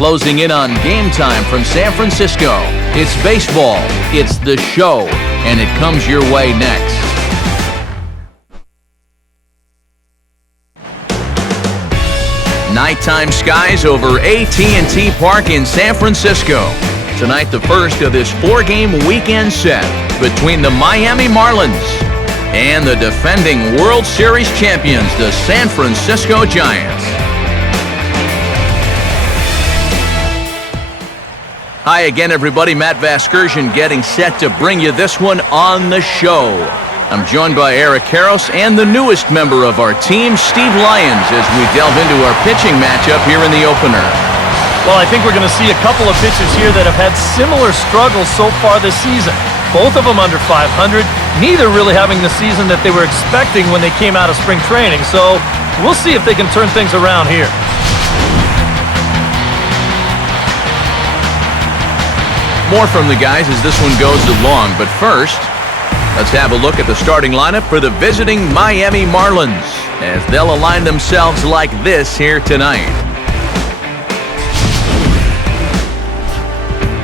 Closing in on game time from San Francisco. It's baseball, it's the show, and it comes your way next. Nighttime skies over AT&T Park in San Francisco. Tonight, the first of this 4-game weekend set between the Miami Marlins and the defending World Series champions, the San Francisco Giants. Hi again, everybody. Matt Vasgersian getting set to bring you this one on the show. I'm joined by Eric Karros and the newest member of our team, Steve Lyons, as we delve into our pitching matchup here in the opener. Well, I think we're going to see a couple of pitchers here that have had similar struggles so far this season. Both of them under 500, neither really having the season that they were expecting when they came out of spring training. So we'll see if they can turn things around here. More from the guys as this one goes along, but first, let's have a look at the starting lineup for the visiting Miami Marlins as they'll align themselves like this here tonight.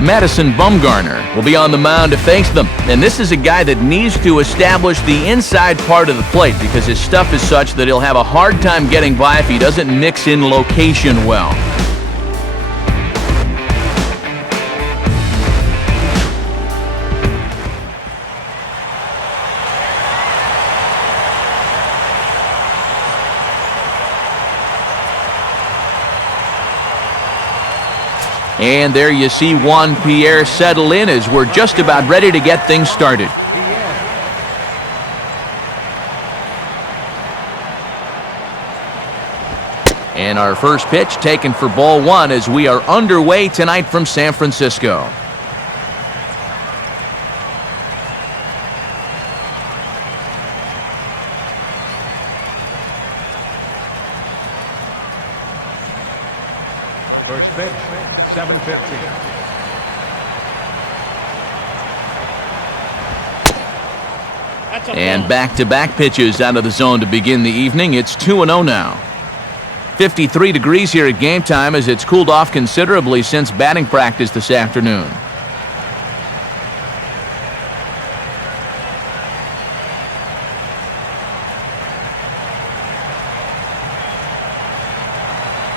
Madison Bumgarner will be on the mound to face them, and this is a guy that needs to establish the inside part of the plate because his stuff is such that he'll have a hard time getting by if he doesn't mix in location well. And there you see Juan Pierre settle in as we're just about ready to get things started. And our first pitch taken for ball one as we are underway tonight from San Francisco. First pitch, 7:50. And back-to-back pitches out of the zone to begin the evening. It's 2-0 now. 53 degrees here at game time as it's cooled off considerably since batting practice this afternoon.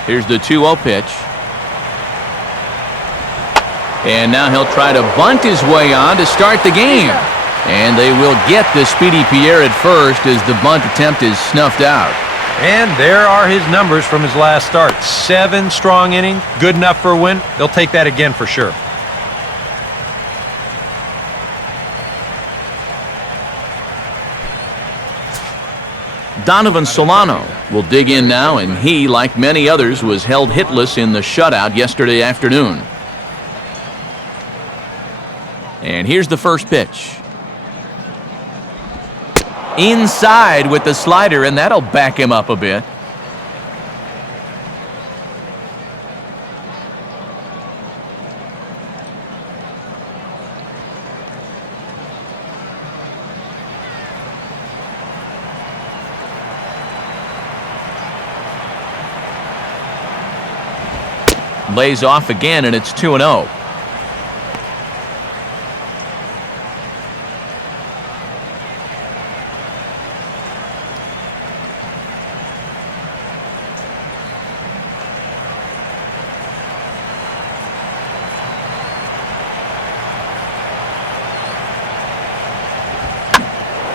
Here's the 2-0 pitch. And now he'll try to bunt his way on to start the game. And they will get the Speedy Pierre at first as the bunt attempt is snuffed out. And there are his numbers from his last start. 7 strong innings, good enough for a win. They'll take that again for sure. Donovan Solano will dig in now, and he, like many others, was held hitless in the shutout yesterday afternoon. And here's the first pitch. Inside with the slider, and that'll back him up a bit. Lays off again, and it's 2-0.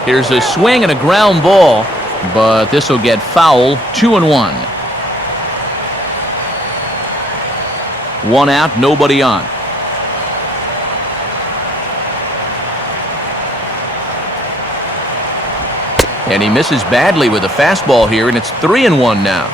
Here's a swing and a ground ball, but this will get foul. 2-1. 1 out, nobody on. And he misses badly with a fastball here, and it's 3-1 now.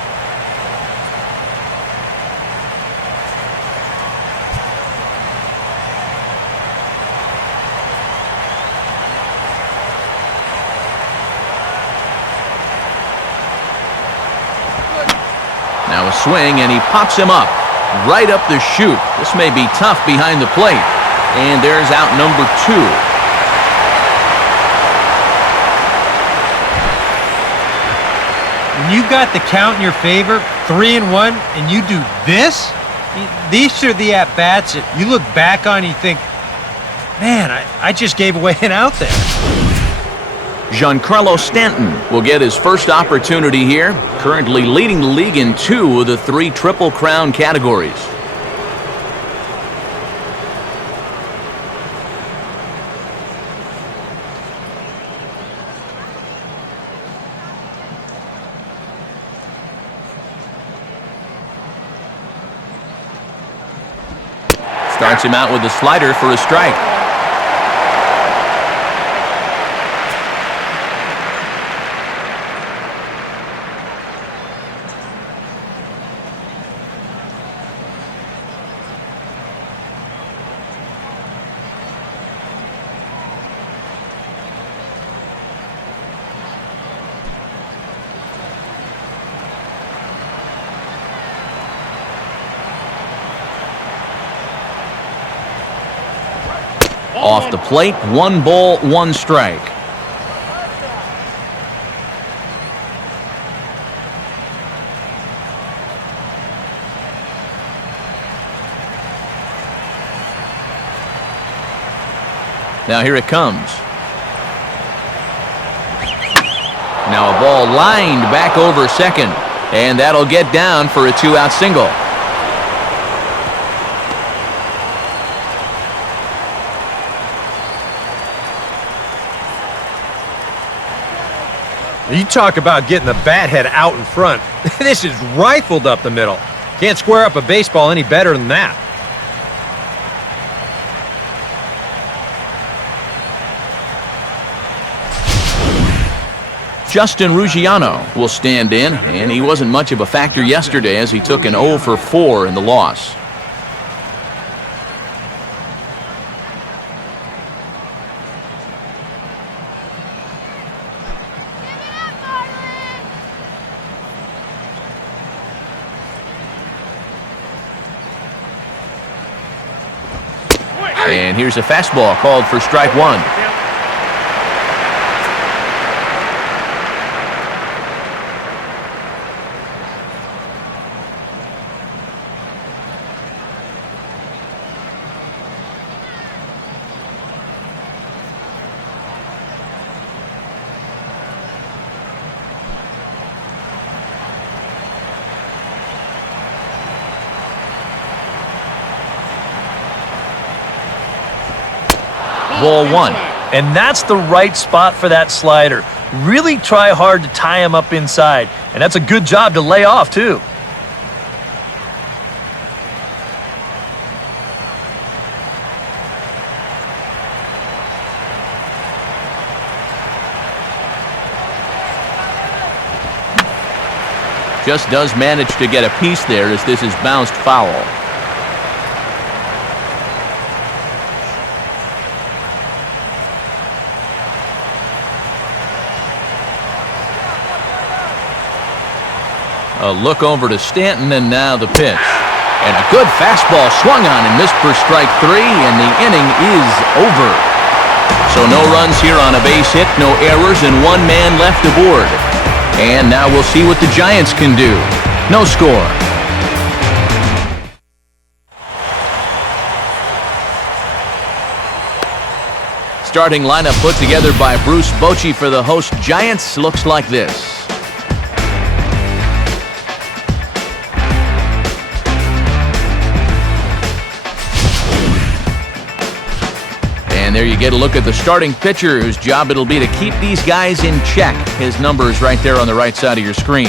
Now a swing, and he pops him up. Right up the chute. This may be tough behind the plate. And there's out number 2. When you've got the count in your favor, 3-1, and you do this, These are the at-bats that you look back on and you think, man, I just gave away an out there. Giancarlo Stanton will get his first opportunity here, currently leading the league in 2 of the 3 Triple Crown categories. Starts him out with a slider for a strike. Off the plate, 1 ball, 1 strike. Now here it comes. Now a ball lined back over second, and that'll get down for a 2-out single. You talk about getting the bat head out in front. This is rifled up the middle. Can't square up a baseball any better than that. Justin Ruggiano will stand in, and he wasn't much of a factor yesterday as he took an 0 for 4 in the loss. And here's a fastball called for strike 1. Ball 1. And that's the right spot for that slider. Really try hard to tie him up inside. And that's a good job to lay off, too. Just does manage to get a piece there as this is bounced foul. A look over to Stanton, and now the pitch. And a good fastball swung on and missed for strike 3, and the inning is over. So no runs here on a base hit, no errors, and 1 man left aboard. And now we'll see what the Giants can do. No score. Starting lineup put together by Bruce Bochy for the host Giants looks like this. And there you get a look at the starting pitcher whose job it'll be to keep these guys in check. His number is right there on the right side of your screen.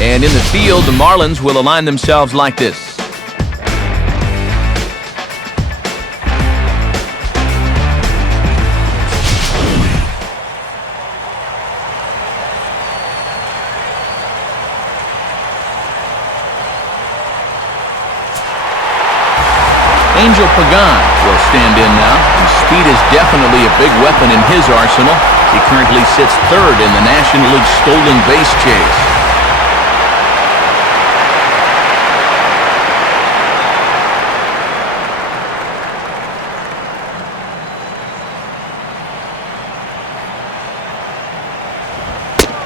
And in the field, the Marlins will align themselves like this. Angel Pagan will stand in now, and speed is definitely a big weapon in his arsenal. He currently sits 3rd in the National League stolen base chase.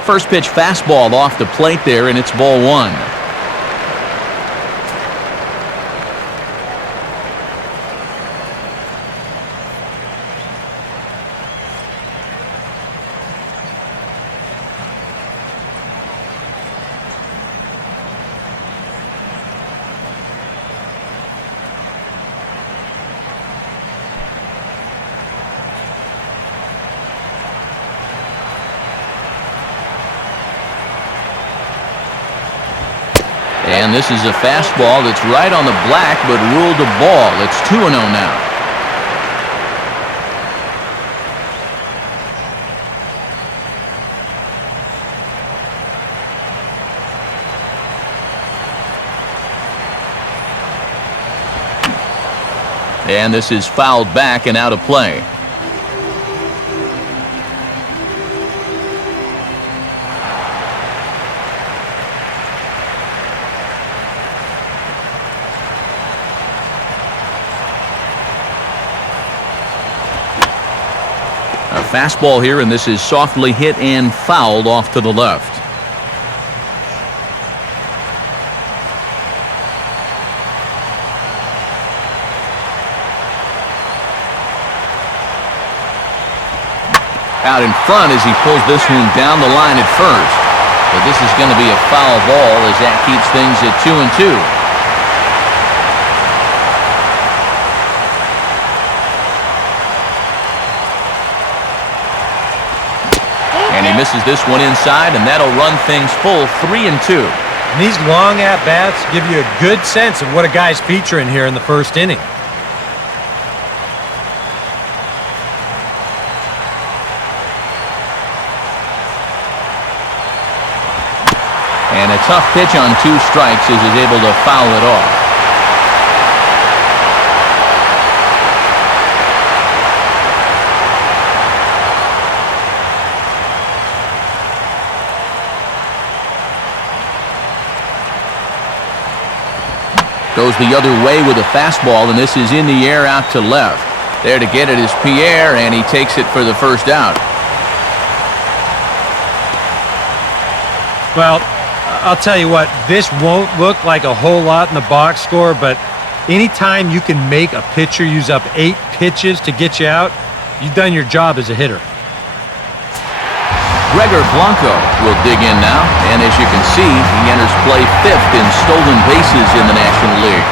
First pitch fastball off the plate there, and it's ball one. And this is a fastball that's right on the black, but ruled a ball. It's 2-0 now. And this is fouled back and out of play. Fastball here, and this is softly hit and fouled off to the left. Out in front as he pulls this one down the line at first. But this is going to be a foul ball as that keeps things at 2-2. Misses this one inside, and that'll run things full 3-2. And these long at-bats give you a good sense of what a guy's featuring here in the first inning. And a tough pitch on 2 strikes as he's able to foul it off. Goes the other way with a fastball, and this is in the air out to left. There to get it is Pierre, and he takes it for the first out. Well, I'll tell you what, this won't look like a whole lot in the box score, but anytime you can make a pitcher use up 8 pitches to get you out, you've done your job as a hitter. Gregor Blanco will dig in now, and as you can see, he enters play 5th in stolen bases in the National League.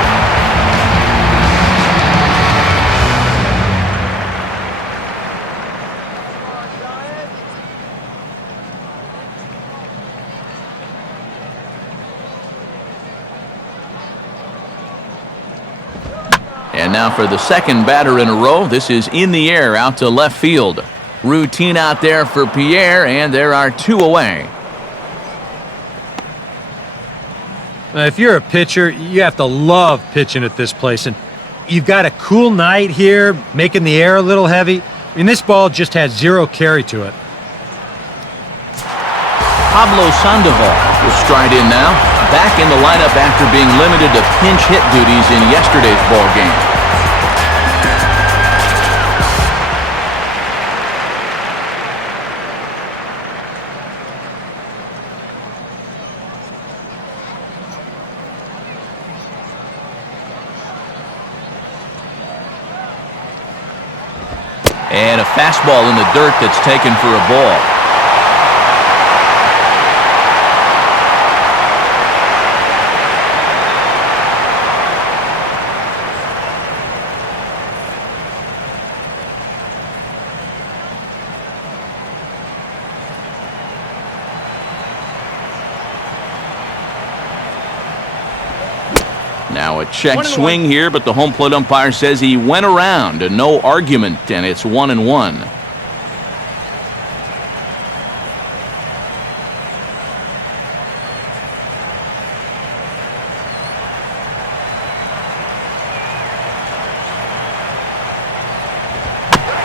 And now for the second batter in a row, this is in the air out to left field. Routine out there for Pierre, and there are 2 away. If you're a pitcher, you have to love pitching at this place. And you've got a cool night here, making the air a little heavy. I mean, this ball just has 0 carry to it. Pablo Sandoval will stride in now, back in the lineup after being limited to pinch hit duties in yesterday's ball game. And a fastball in the dirt that's taken for a ball. Now a check swing here, but the home plate umpire says he went around, and no argument, and it's 1-1.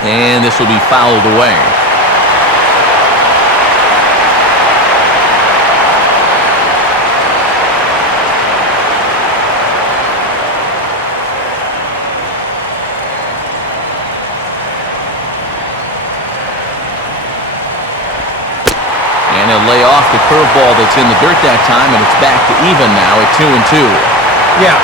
And this will be fouled away. lay off the curveball that's in the dirt that time, and it's back to even now at 2-2. Yeah,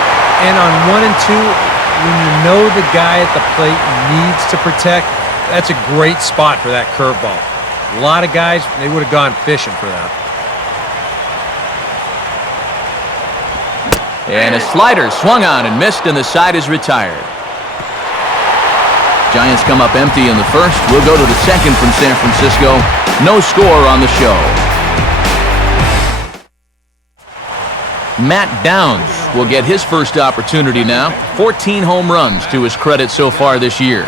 and on 1 and 2, when you know the guy at the plate needs to protect, that's a great spot for that curveball. A lot of guys, they would have gone fishing for that. And a slider swung on and missed, and the side is retired. Giants come up empty in the first. We'll go to the second from San Francisco. No score on the show. Matt Downs will get his first opportunity now. 14 home runs to his credit so far this year.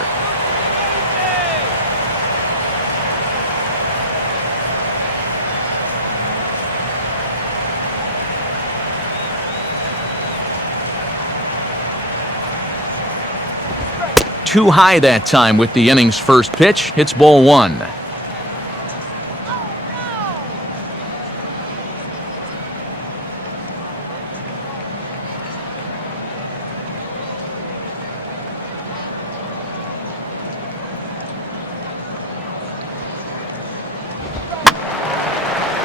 Too high that time with the inning's first pitch. It's ball 1.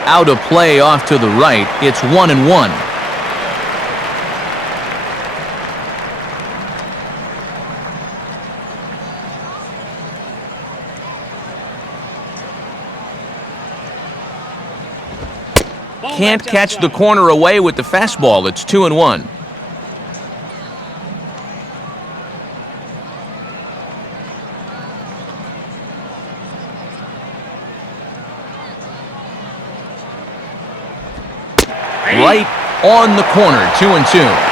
Out of play off to the right. It's 1-1. Can't catch the corner away with the fastball. It's 2-1. Right on the corner, 2-2.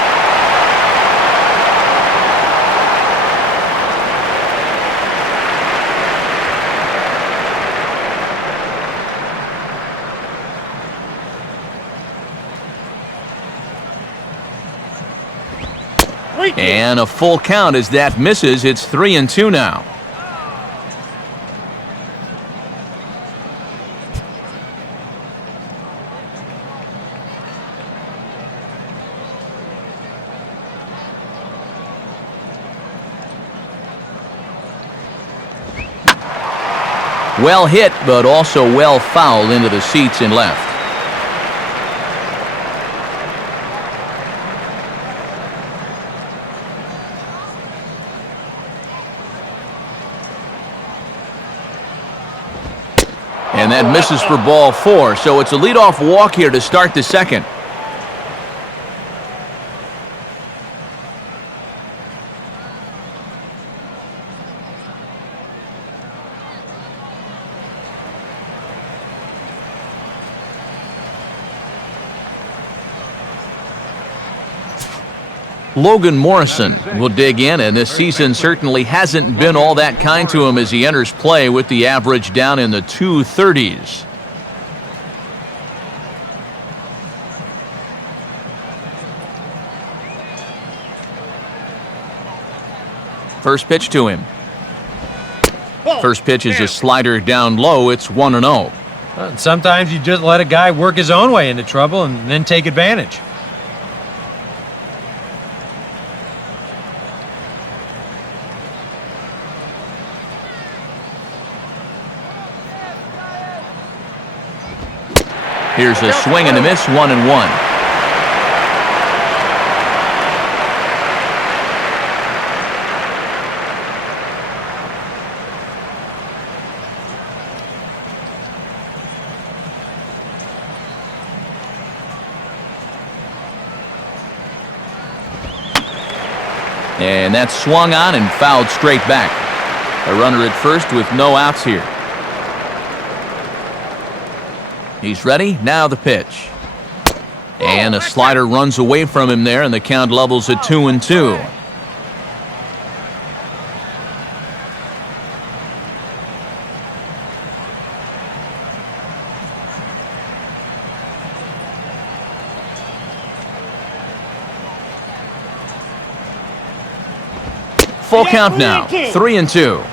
And a full count as that misses. It's 3-2 now. Well hit, but also well fouled into the seats in left. And that misses for ball 4, so it's a leadoff walk here to start the second. Logan Morrison will dig in, and this season certainly hasn't been all that kind to him as he enters play with the average down in the 230s. First pitch to him. First pitch is a slider down low. It's 1-0. Sometimes you just let a guy work his own way into trouble and then take advantage. Here's a swing and a miss, 1-1. And that's swung on and fouled straight back. A runner at first with no outs here. He's ready. Now the pitch. And a slider runs away from him there, and the count levels at 2-2. Full count now. 3-2.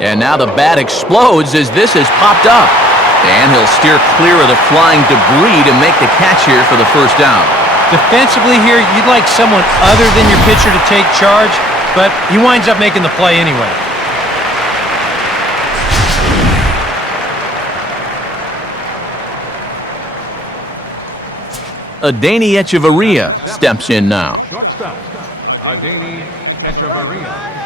And now the bat explodes as this has popped up. And he'll steer clear of the flying debris to make the catch here for the first down. Defensively here, you'd like someone other than your pitcher to take charge, but he winds up making the play anyway. Adeiny Echeverria steps in now. Shortstop, Adeiny Echeverria.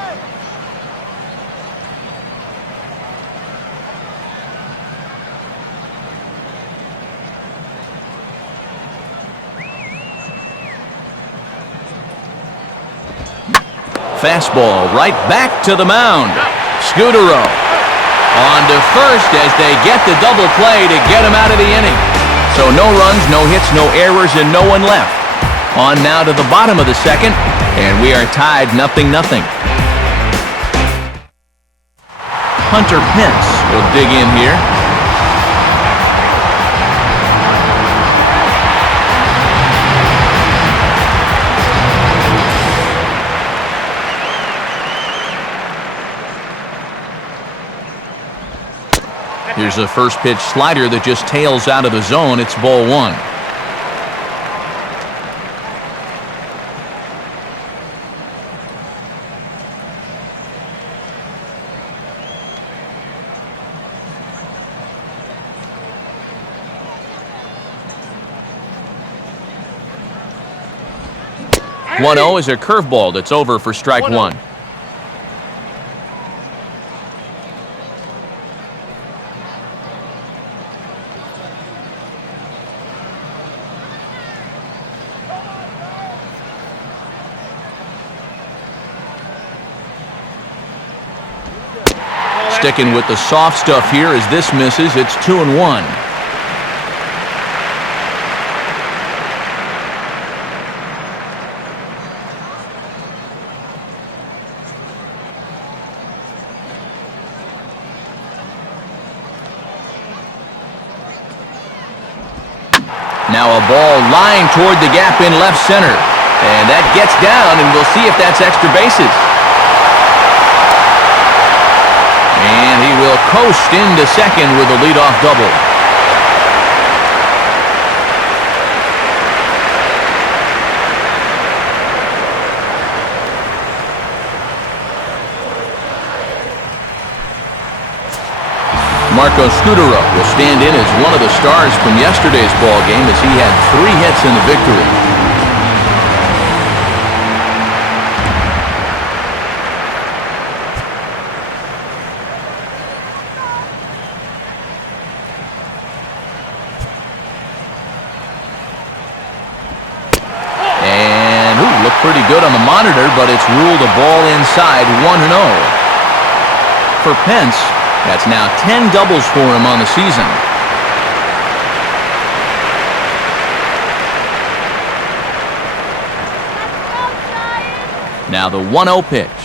Fastball right back to the mound. Scudero on to first as they get the double play to get him out of the inning. So no runs, no hits, no errors, and no one left. On now to the bottom of the second, and we are tied 0-0. Hunter Pence will dig in here. Here's a first pitch slider that just tails out of the zone. It's ball one. Hey. 1-0 is a curveball that's over for strike one. Sticking with the soft stuff here as this misses. It's 2-1. Now a ball lying toward the gap in left center. And that gets down, and we'll see if that's extra bases. And he will coast into second with a leadoff double. Marco Scudero will stand in as one of the stars from yesterday's ball game as he had 3 hits in the victory. Pretty good on the monitor, but it's ruled a ball inside. 1-0. For Pence, that's now 10 doubles for him on the season. Now the 1-0 pitch.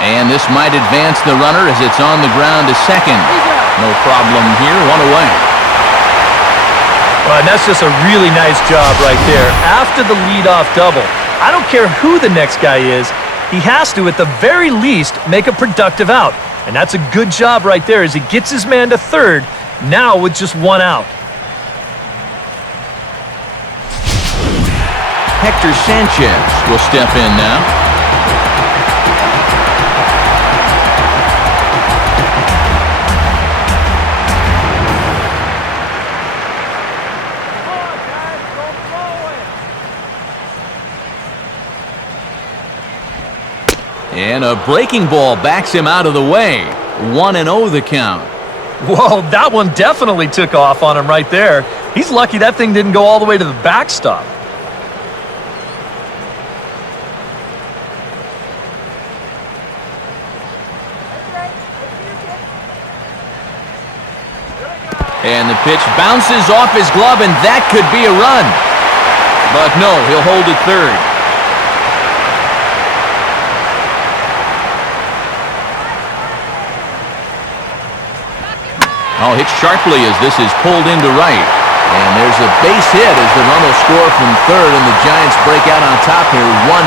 And this might advance the runner as it's on the ground to second. No problem here, 1 away. Well, and that's just a really nice job right there. After the leadoff double, I don't care who the next guy is, he has to, at the very least, make a productive out. And that's a good job right there as he gets his man to third, now with just 1 out. Hector Sanchez will step in now. And a breaking ball backs him out of the way. 1-0 the count. Whoa, that one definitely took off on him right there. He's lucky that thing didn't go all the way to the backstop. And the pitch bounces off his glove, and that could be a run. But no, he'll hold it third. Oh, hit sharply as this is pulled into right. And there's a base hit as the run will score from third, and the Giants break out on top here 1-0.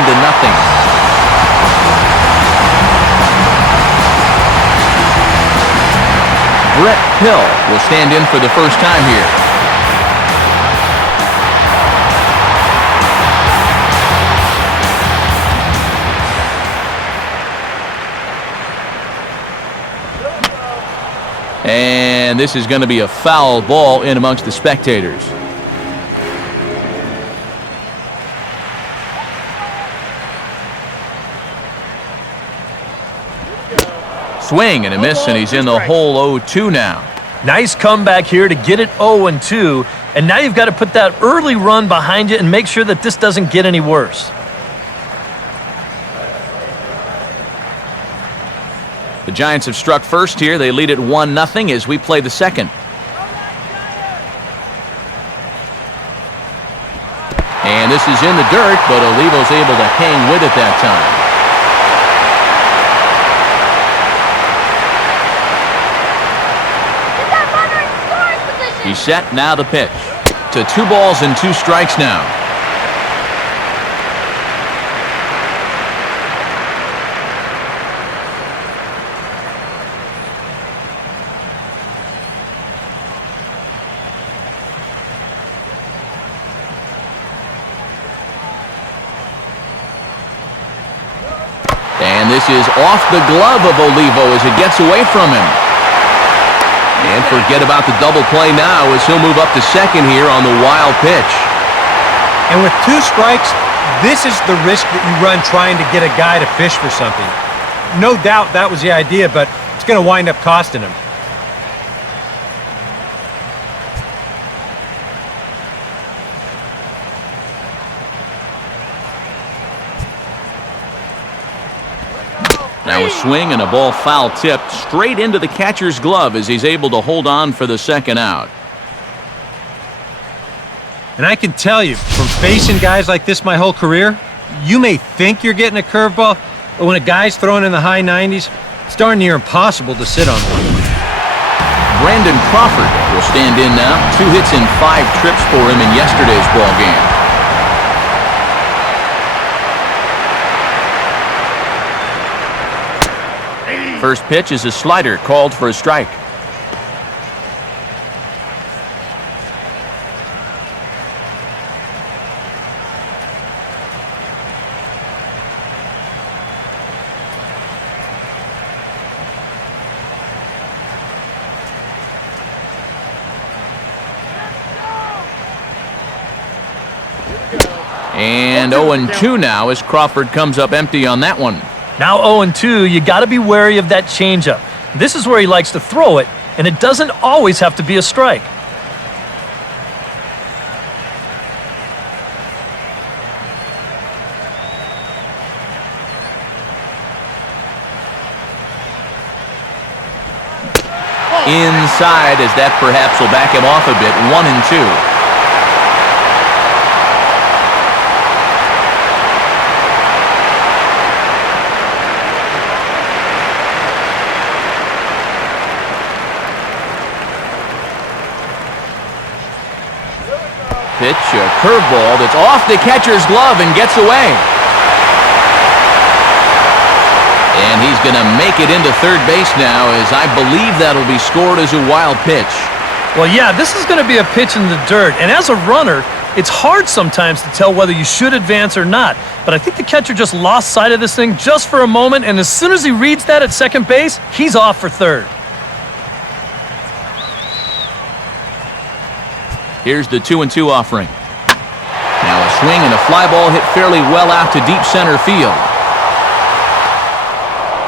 Brett Hill will stand in for the first time here. And this is going to be a foul ball in amongst the spectators. Swing and a miss, and he's in the hole 0-2 now. Nice comeback here to get it 0-2, and now you've got to put that early run behind you and make sure that this doesn't get any worse. The Giants have struck first here. They lead it 1-0 as we play the second. And this is in the dirt, but Olivo's able to hang with it that time. He's set, now the pitch. To 2 balls and 2 strikes now. And this is off the glove of Olivo as it gets away from him. And forget about the double play now as he'll move up to second here on the wild pitch. And with 2 strikes, this is the risk that you run trying to get a guy to fish for something. No doubt that was the idea, but it's going to wind up costing him. Now a swing and a ball foul tipped straight into the catcher's glove as he's able to hold on for the second out. And I can tell you, from facing guys like this my whole career, you may think you're getting a curveball, but when a guy's throwing in the high 90s, it's darn near impossible to sit on one. Brandon Crawford will stand in now. 2 hits and 5 trips for him in yesterday's ball game. First pitch is a slider called for a strike. And 0-2 now as Crawford comes up empty on that one. Now 0-2, you got to be wary of that changeup. This is where he likes to throw it, and it doesn't always have to be a strike. Inside as that perhaps will back him off a bit. 1-2. Pitch, a curveball that's off the catcher's glove and gets away. And he's going to make it into third base now, as I believe that'll be scored as a wild pitch. Well, yeah, this is going to be a pitch in the dirt. And as a runner, it's hard sometimes to tell whether you should advance or not. But I think the catcher just lost sight of this thing just for a moment, and as soon as he reads that at second base, he's off for third. Here's the 2-2 offering. Now a swing and a fly ball hit fairly well out to deep center field.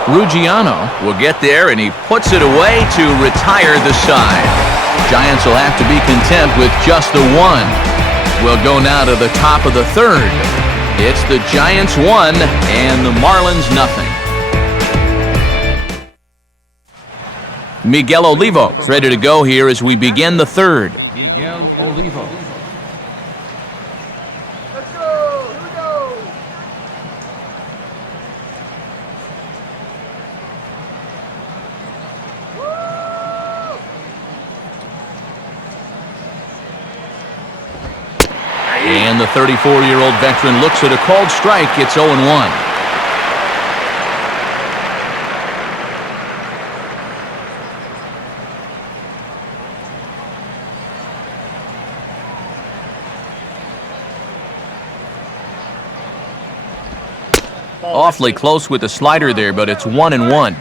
Ruggiano will get there, and he puts it away to retire the side. Giants will have to be content with just the 1. We'll go now to the top of the third. It's the Giants 1 and the Marlins 0. Miguel Olivo is ready to go here as we begin the third. Miguel Olivo. Let's go! Here we go! And the 34-year-old veteran looks at a called strike. It's 0-1. Awfully close with the slider there, but it's 1-1.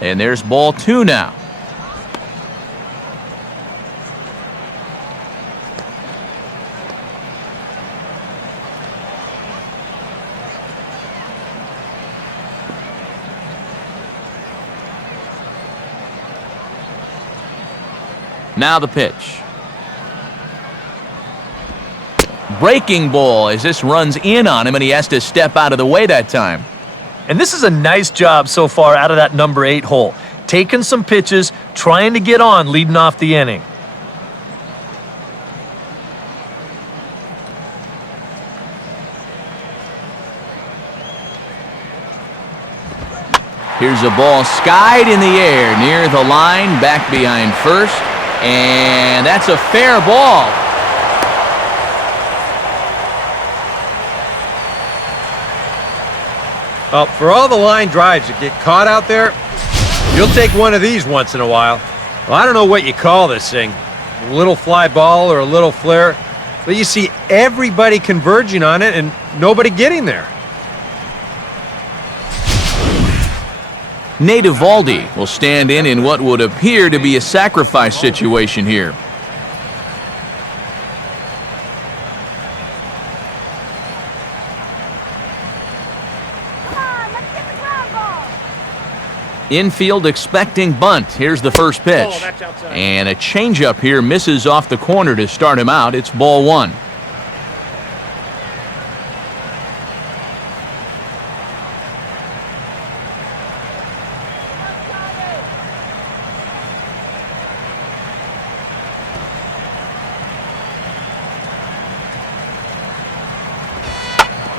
And there's ball 2 now. Now the pitch. Breaking ball as this runs in on him, and he has to step out of the way that time. And this is a nice job so far out of that number 8 hole. Taking some pitches, trying to get on, leading off the inning. Here's a ball skied in the air near the line, back behind first. And that's a fair ball. Well, for all the line drives that get caught out there, you'll take one of these once in a while. Well, I don't know what you call this thing, a little fly ball or a little flare, but you see everybody converging on it and nobody getting there. Nate Eovaldi will stand in what would appear to be a sacrifice situation here. Come on, let's get the ground ball. Infield expecting bunt. Here's the first pitch. And a changeup here misses off the corner to start him out. It's ball 1.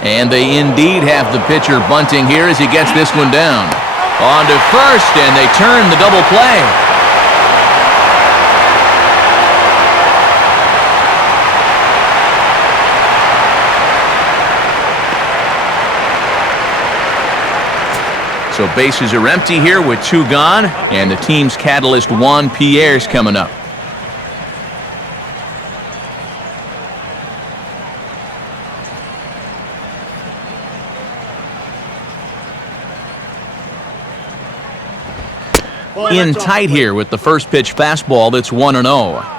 And they indeed have the pitcher bunting here as he gets this one down. On to first, and they turn the double play. So bases are empty here with 2 gone, and the team's catalyst Juan Pierre's coming up. In tight here with the first pitch fastball that's 1-0.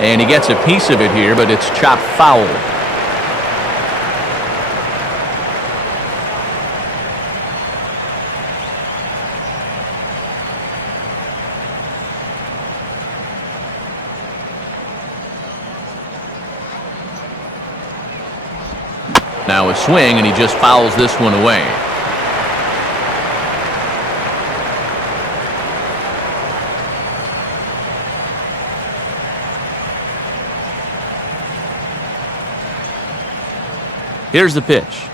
And he gets a piece of it here, but it's chopped foul. Now a swing, and he just fouls this one away. Here's the pitch.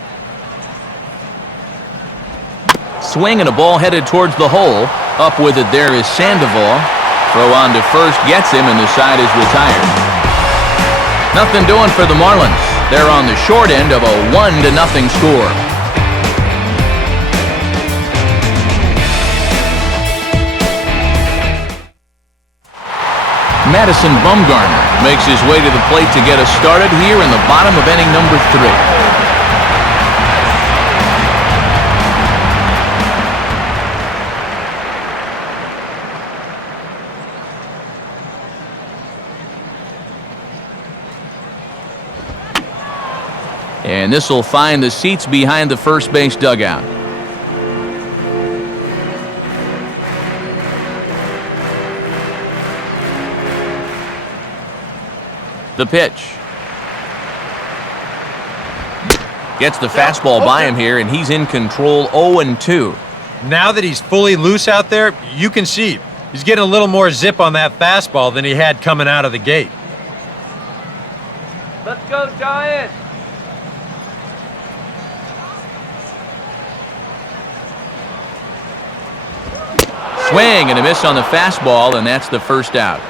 Swing and a ball headed towards the hole. Up with it there is Sandoval. Throw on to first gets him, and the side is retired. Nothing doing for the Marlins. They're on the short end of a 1-0 score. Madison Bumgarner makes his way to the plate to get us started here in the bottom of inning number 3. And this will find the seats behind the first base dugout. The pitch. Gets the fastball by him here, and he's in control 0-2. Now that he's fully loose out there, you can see he's getting a little more zip on that fastball than he had coming out of the gate. Let's go, Giants! Swing and a miss on the fastball, and that's the first out.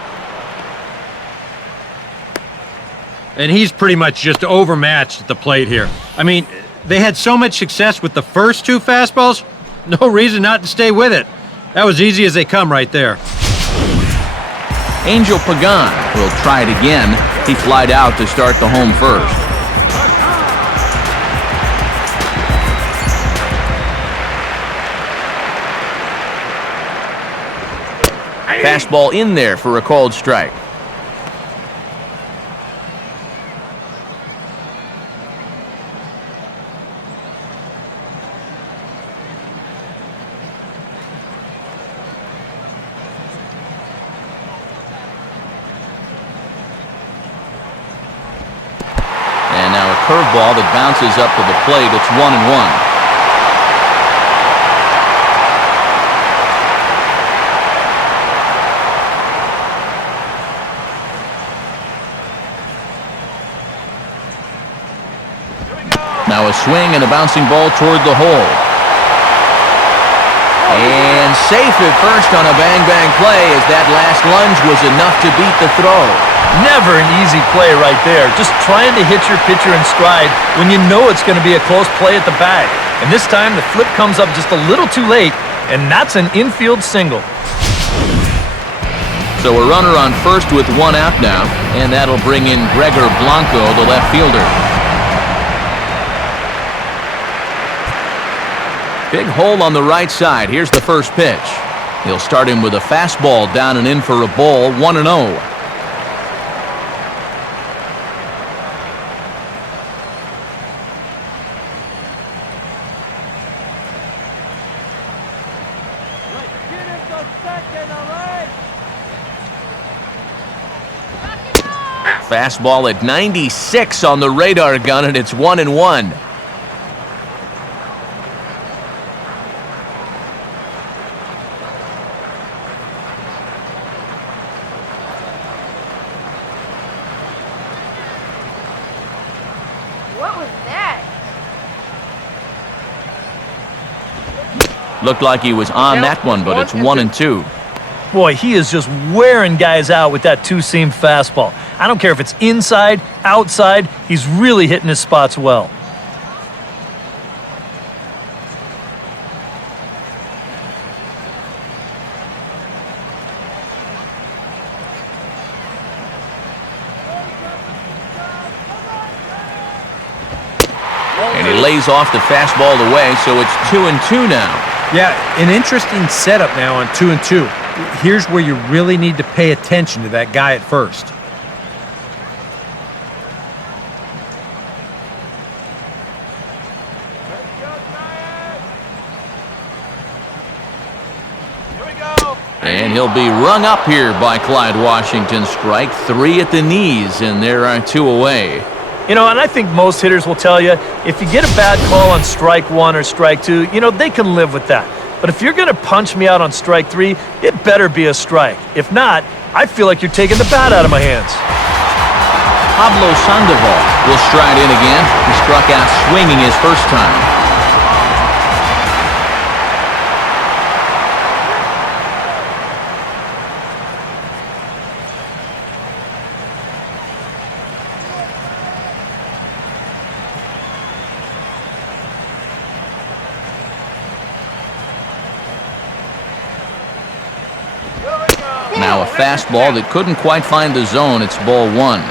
And he's pretty much just overmatched at the plate here. I mean, they had so much success with the first two fastballs, no reason not to stay with it. That was easy as they come right there. Angel Pagan will try it again. He flied out to start the home first. Fastball in there for a called strike. And now a curveball that bounces up to the plate. It's 1-1. Now a swing and a bouncing ball toward the hole. And safe at first on a bang-bang play as that last lunge was enough to beat the throw. Never an easy play right there. Just trying to hit your pitcher in stride when you know it's going to be a close play at the bag. And this time the flip comes up just a little too late, and that's an infield single. So a runner on first with one out now, and that'll bring in Gregor Blanco, the left fielder. Big hole on the right side. Here's the first pitch. He'll start him with a fastball down and in for a ball, 1-0. Fastball at 96 on the radar gun, and it's 1-1. What was that? Looked like he was on that one, but it's 1-2. Boy, he is just wearing guys out with that two-seam fastball. I don't care if it's inside, outside, he's really hitting his spots well. And he lays off the fastball away, so it's 2-2 now. Yeah, an interesting setup now on 2-2. Here's where you really need to pay attention to that guy at first. And he'll be rung up here by Clyde Washington. Strike three at the knees, and there are two away. You know, and I think most hitters will tell you, if you get a bad call on strike one or strike two, you know, they can live with that. But if you're going to punch me out on strike three, it better be a strike. If not, I feel like you're taking the bat out of my hands. Pablo Sandoval will stride in again. He struck out swinging his first time. Now a fastball that couldn't quite find the zone. It's ball one.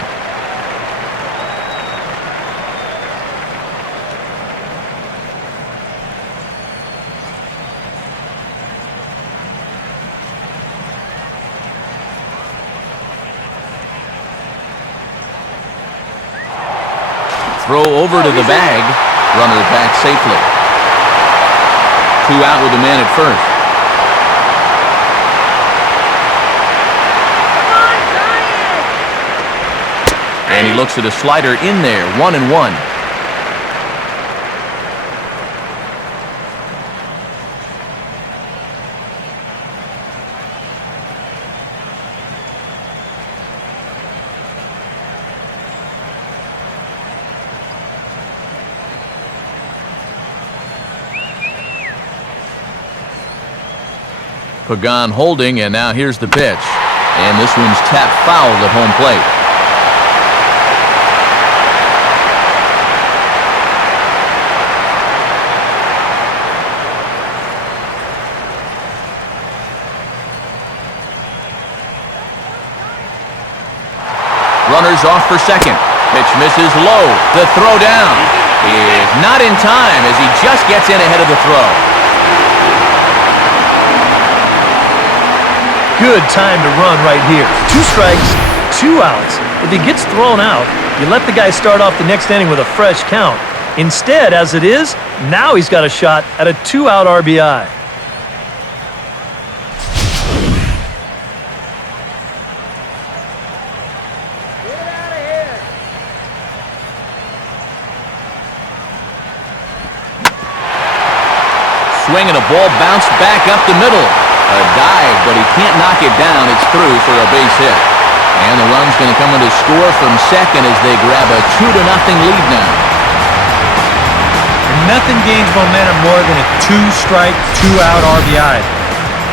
Throw over to the bag. Runner back safely. 2 out with a man at first. And he looks at a slider in there, 1-1. Pagan holding, and now here's the pitch. And this one's tapped foul at home plate. Runners off for second. Pitch misses low. The throw down is not in time as he just gets in ahead of the throw. Good time to run right here. 2 strikes, 2 outs. If he gets thrown out, you let the guy start off the next inning with a fresh count. Instead, as it is, now he's got a shot at a 2-out RBI. Swing and a ball bounced back up the middle. A dive, but he can't knock it down. It's through for a base hit. And the run's going to come in to score from second as they grab a 2-0 lead now. And nothing gains momentum more than a 2-strike, 2-out RBI.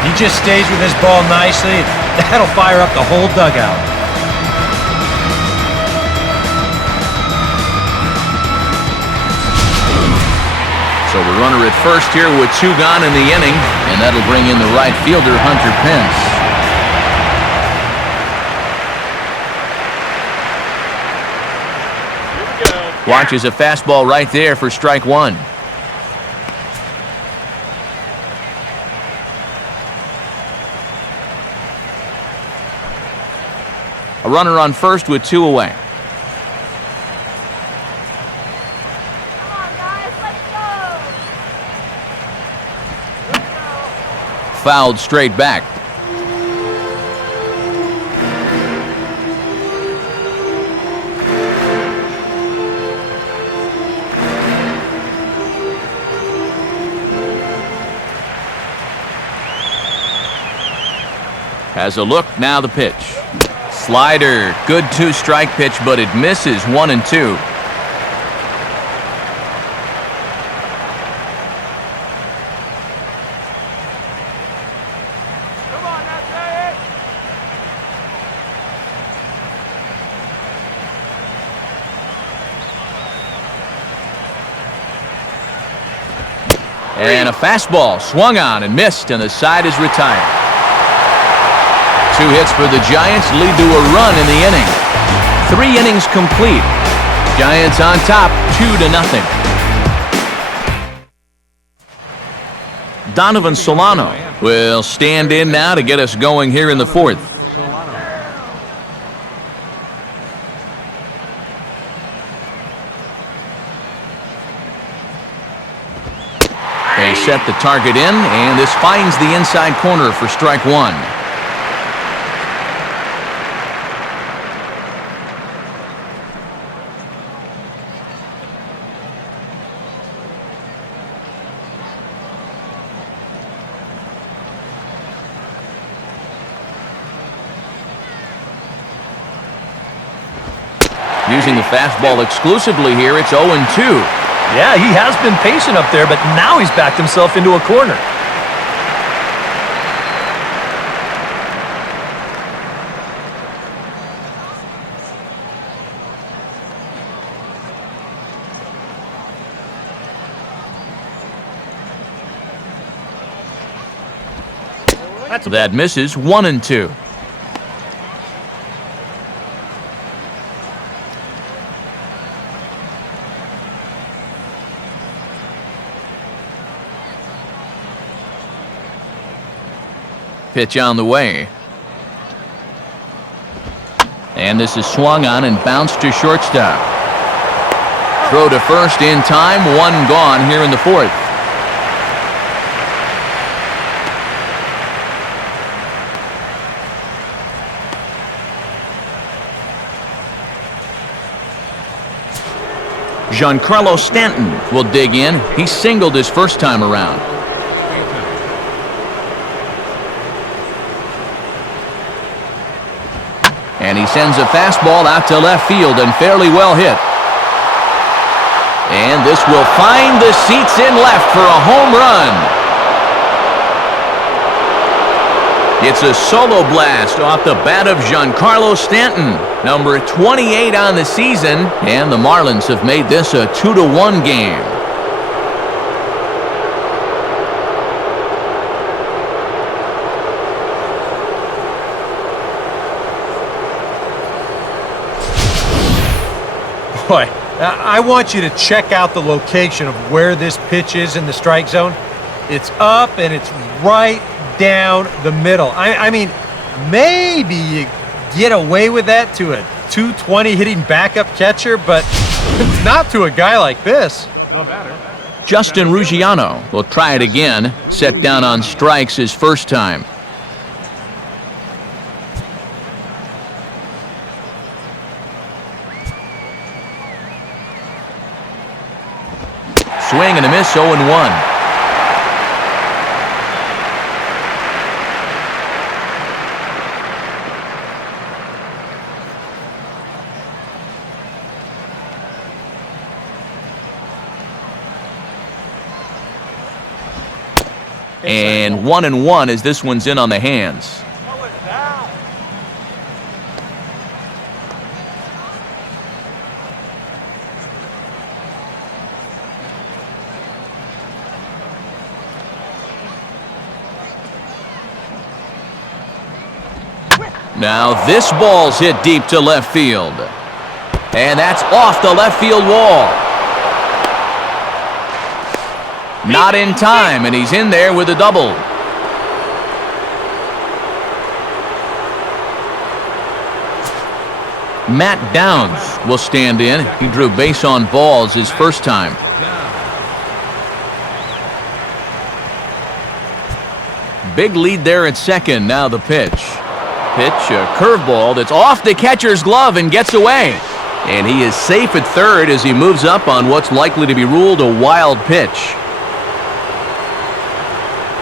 He just stays with his ball nicely. That'll fire up the whole dugout. So the runner at first here with 2 gone in the inning, and that'll bring in the right fielder, Hunter Pence. Watches a fastball right there for strike 1. A runner on first with 2 away. Fouled straight back. Has a look, now the pitch. Slider, good 2-strike pitch, but it misses 1-2. And a fastball swung on and missed, and the side is retired. 2 hits for the Giants lead to a run in the inning. 3 innings complete. Giants on top, 2-0. Donovan Solano will stand in now to get us going here in the 4th. They set the target in, and this finds the inside corner for strike 1. Using the fastball exclusively here, it's 0-2. Yeah, he has been patient up there, but now he's backed himself into a corner. That misses 1-2. Pitch on the way. And this is swung on and bounced to shortstop. Throw to first in time, 1 gone here in the 4th. Giancarlo Stanton will dig in. He singled his first time around. And he sends a fastball out to left field and fairly well hit. And this will find the seats in left for a home run. It's a solo blast off the bat of Giancarlo Stanton, number 28 on the season, and the Marlins have made this a 2-1 game. Boy, I want you to check out the location of where this pitch is in the strike zone. It's up and it's right down the middle. I mean, maybe you get away with that to a 220 hitting backup catcher, but not to a guy like this. The batter. Justin Ruggiano will try it again, set down on strikes his first time. Swing and a miss, 0-1. And 1-1 as this one's in on the hands. Now this ball's hit deep to left field. And that's off the left field wall. Not in time, and he's in there with a double. Matt Downs will stand in. He drew base on balls his first time. Big lead there at second. Now the pitch. A curveball that's off the catcher's glove and gets away. And he is safe at third as he moves up on what's likely to be ruled a wild pitch.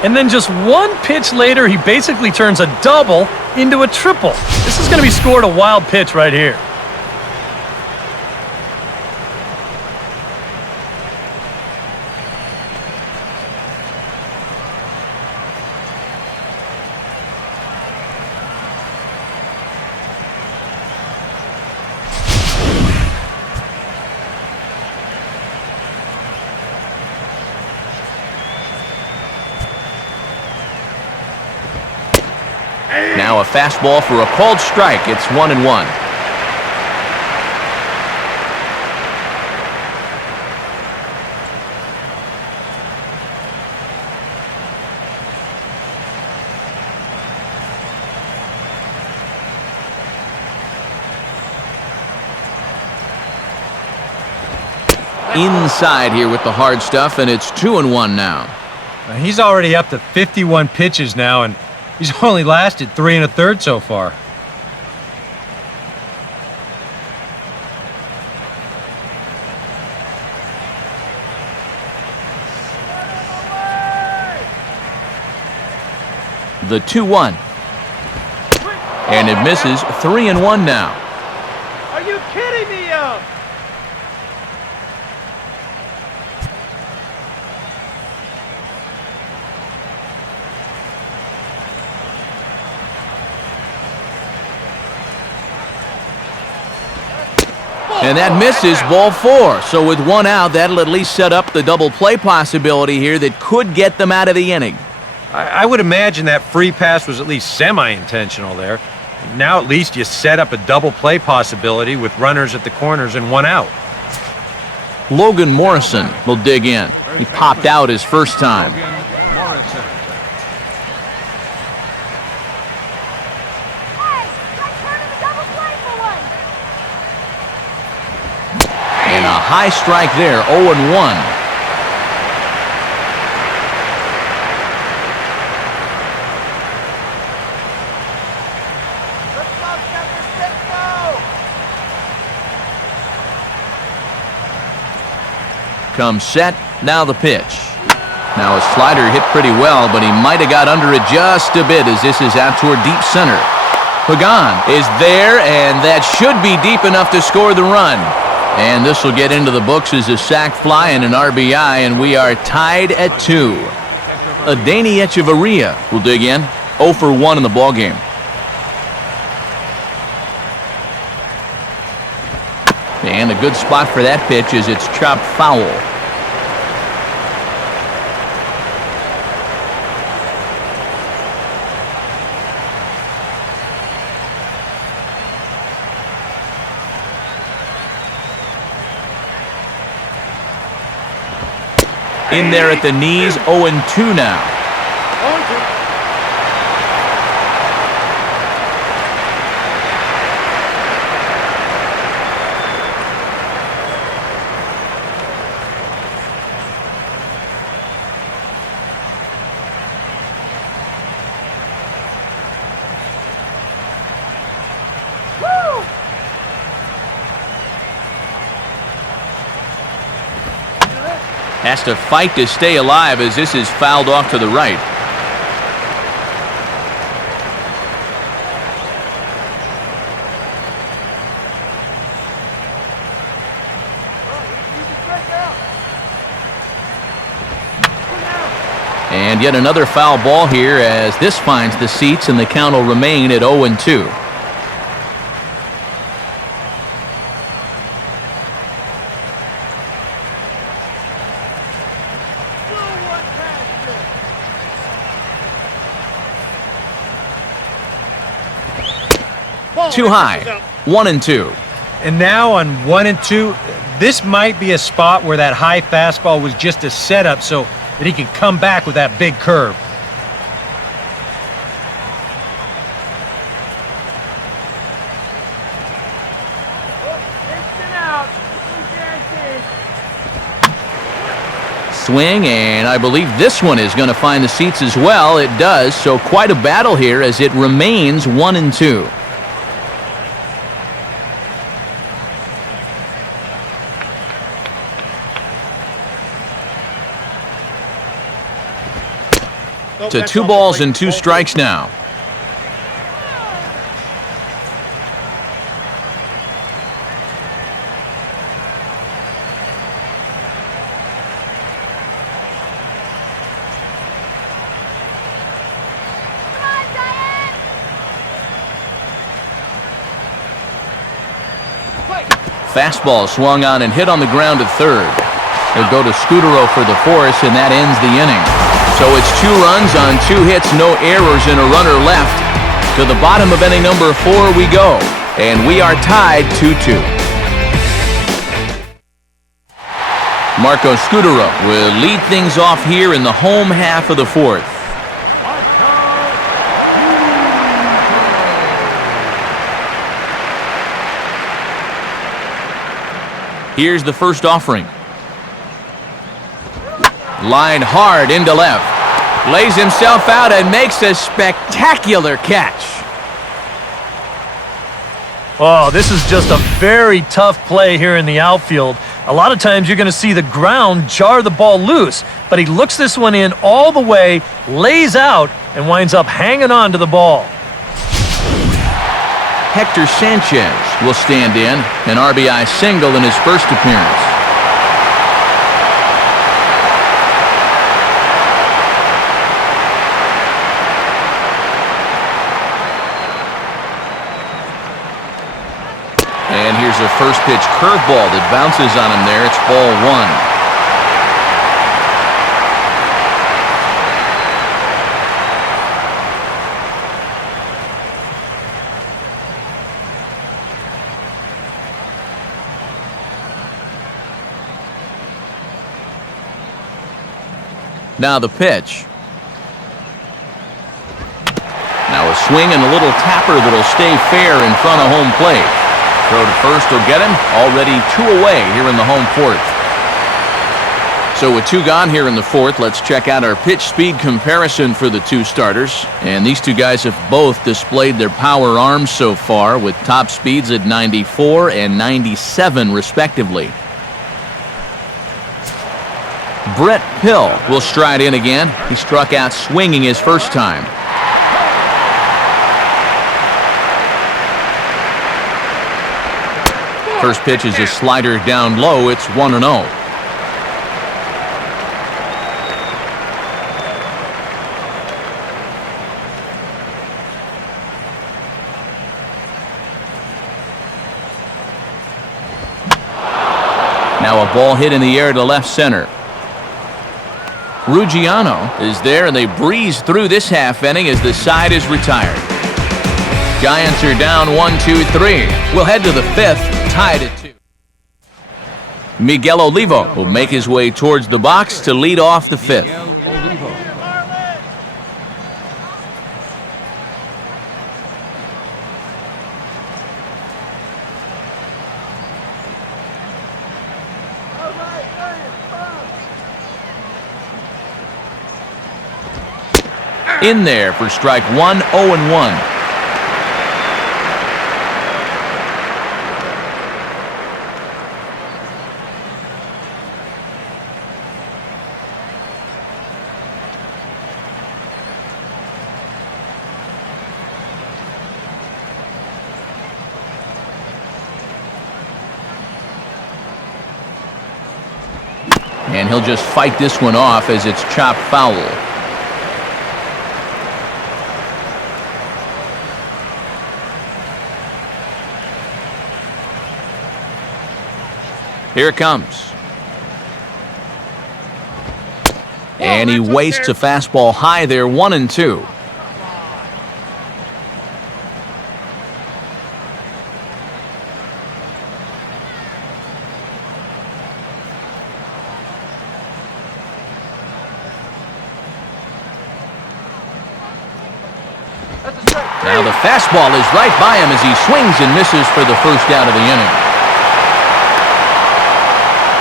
And then just one pitch later, he basically turns a double into a triple. This is going to be scored a wild pitch right here. Now a fastball for a called strike. It's 1-1. Inside here with the hard stuff, and it's 2-1 now. He's already up to 51 pitches now, and he's only lasted 3 1/3 so far. The 2-1. And it misses. 3-1 now. Are you kidding me? And that misses, ball 4. So with one out, that'll at least set up the double play possibility here that could get them out of the inning. I would imagine that free pass was at least semi-intentional there. Now at least you set up a double play possibility with runners at the corners and one out. Logan Morrison will dig in. He popped out his first time. Morrison. And a high strike there, 0-1. Comes set, now the pitch. Now a slider hit pretty well, but he might have got under it just a bit as this is out toward deep center. Pagan is there, and that should be deep enough to score the run. And this will get into the books as a sac fly and an RBI, and we are tied at 2. Adeiny Echeverria will dig in. 0 for 1 in the ballgame. And a good spot for that pitch as it's chopped foul. In there at the knees, 0-2 now. 0-2. Has to fight to stay alive as this is fouled off to the right. And yet another foul ball here as this finds the seats, and the count will remain at 0-2. Too high. 1-2. And now on 1-2, this might be a spot where that high fastball was just a setup so that he can come back with that big curve. Swing, and I believe this one is going to find the seats as well. It does, so quite a battle here as it remains 1-2. To 2 balls and 2 strikes now. Fastball swung on and hit on the ground to third. They'll go to Scudero for the force, and that ends the inning. So it's 2 runs on 2 hits, no errors, and a runner left. To the bottom of inning number 4 we go, and we are tied 2-2. Marco Scudero will lead things off here in the home half of the 4th. Here's the first offering. Line hard into left. Lays himself out and makes a spectacular catch. Oh, this is just a very tough play here in the outfield. A lot of times you're going to see the ground jar the ball loose, but he looks this one in all the way, lays out, and winds up hanging on to the ball. Hector Sanchez will stand in, an RBI single in his first appearance. And here's a first pitch curveball that bounces on him there. It's ball 1. Now the pitch. Now a swing and a little tapper that'll stay fair in front of home plate. Throw to first will get him. Already 2 away here in the home 4th. So with 2 gone here in the 4th, let's check out our pitch speed comparison for the 2 starters. And these 2 guys have both displayed their power arms so far with top speeds at 94 and 97 respectively. Brett Pill will stride in again. He struck out swinging his first time. First pitch is a slider down low. It's 1-0. Now a ball hit in the air to left center. Ruggiano is there, and they breeze through this half inning as the side is retired. Giants are down 1-2-3. We'll head to the fifth, tied at 2. Miguel Olivo will make his way towards the box to lead off the fifth. Miguel Olivo. In there for strike one, 0-1. And he'll just fight this one off as it's chopped foul. Here it comes. And he wastes a fastball high there, 1-2. Now the fastball is right by him as he swings and misses for the first out of the inning.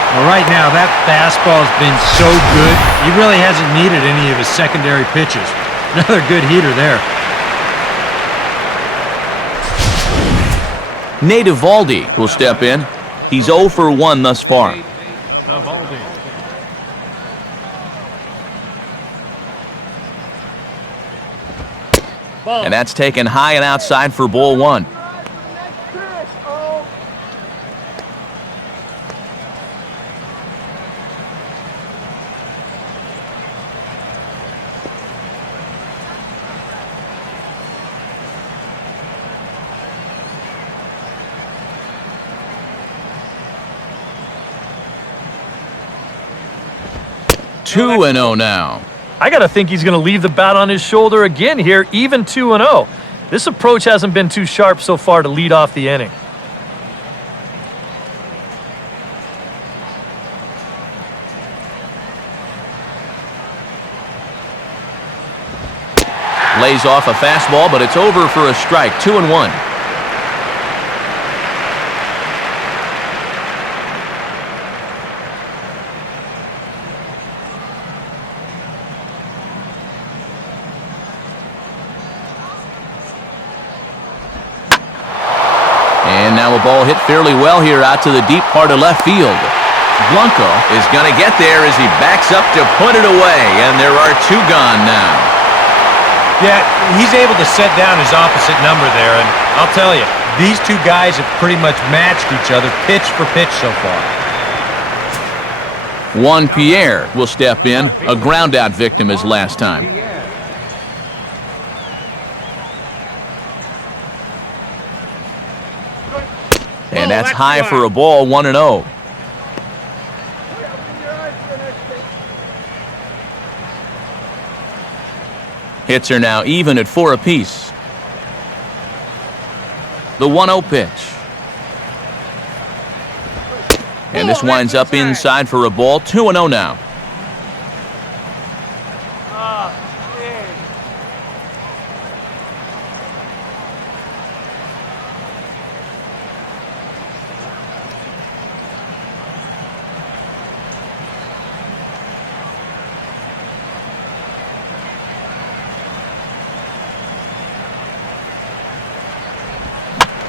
Well, right now, that fastball's been so good, he really hasn't needed any of his secondary pitches. Another good heater there. Nate Eovaldi will step in. He's 0 for 1 thus far. Eovaldi. And that's taken high and outside for ball 1. Two 2-0 now. I got to think he's going to leave the bat on his shoulder again here, even 2-0. This approach hasn't been too sharp so far to lead off the inning. Lays off a fastball, but it's over for a strike. 2-1. And now a ball hit fairly well here out to the deep part of left field. Blanco is going to get there as he backs up to put it away, and there are two gone now. Yeah, he's able to set down his opposite number there, and I'll tell you, these two guys have pretty much matched each other pitch for pitch so far. Juan Pierre will step in, a ground-out victim as last time. And that's high for a ball, 1-0. Hits are now even at 4 apiece. The 1-0 pitch. And this winds up inside for a ball, 2-0 now.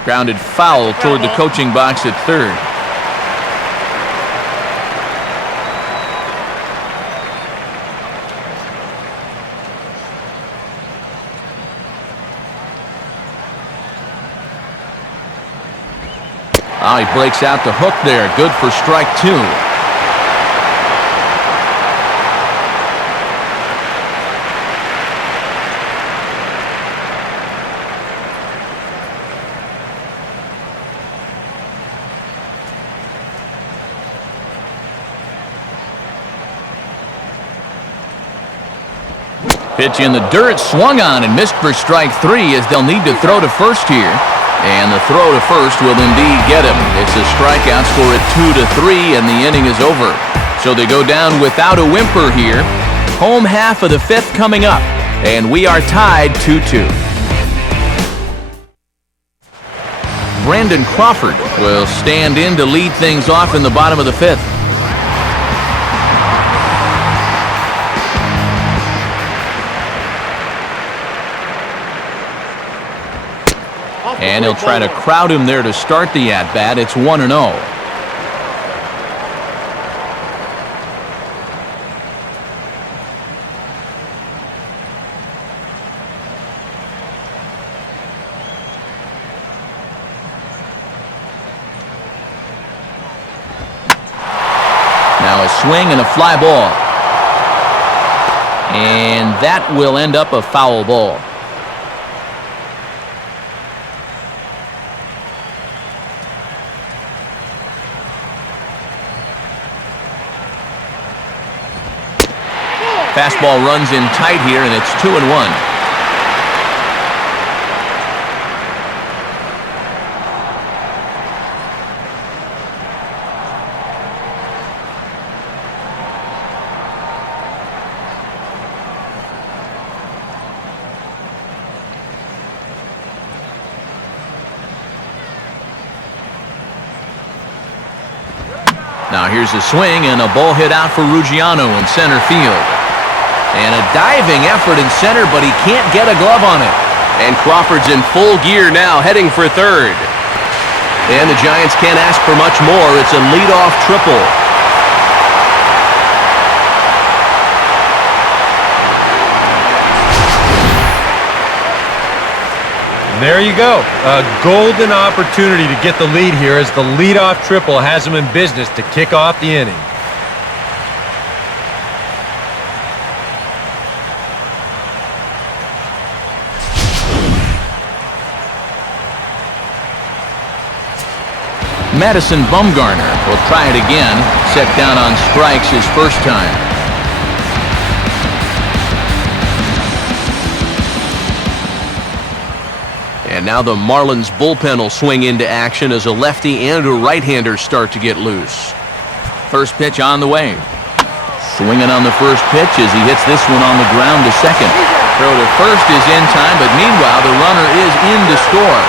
Grounded foul toward the coaching box at third. He breaks out the hook there. Good for strike 2. Pitch in the dirt, swung on and missed for strike 3 as they'll need to throw to first here. And the throw to first will indeed get him. It's a strikeout, score at 2-3, and the inning is over. So they go down without a whimper here. Home half of the 5th coming up, and we are tied 2-2. Brandon Crawford will stand in to lead things off in the bottom of the 5th. And he'll try to crowd him there to start the at-bat. It's 1-0. Now a swing and a fly ball. And that will end up a foul ball. Fastball runs in tight here, and it's 2-1. Now here's a swing and a ball hit out for Ruggiano in center field. And a diving effort in center, but he can't get a glove on it. And Crawford's in full gear now, heading for third. And the Giants can't ask for much more. It's a leadoff triple. And there you go. A golden opportunity to get the lead here as the leadoff triple has him in business to kick off the inning. Madison Bumgarner will try it again. Set down on strikes his first time. And now the Marlins bullpen will swing into action as a lefty and a right-hander start to get loose. First pitch on the way. Swinging on the first pitch as he hits this one on the ground to second. Throw to first is in time, but meanwhile the runner is in to score.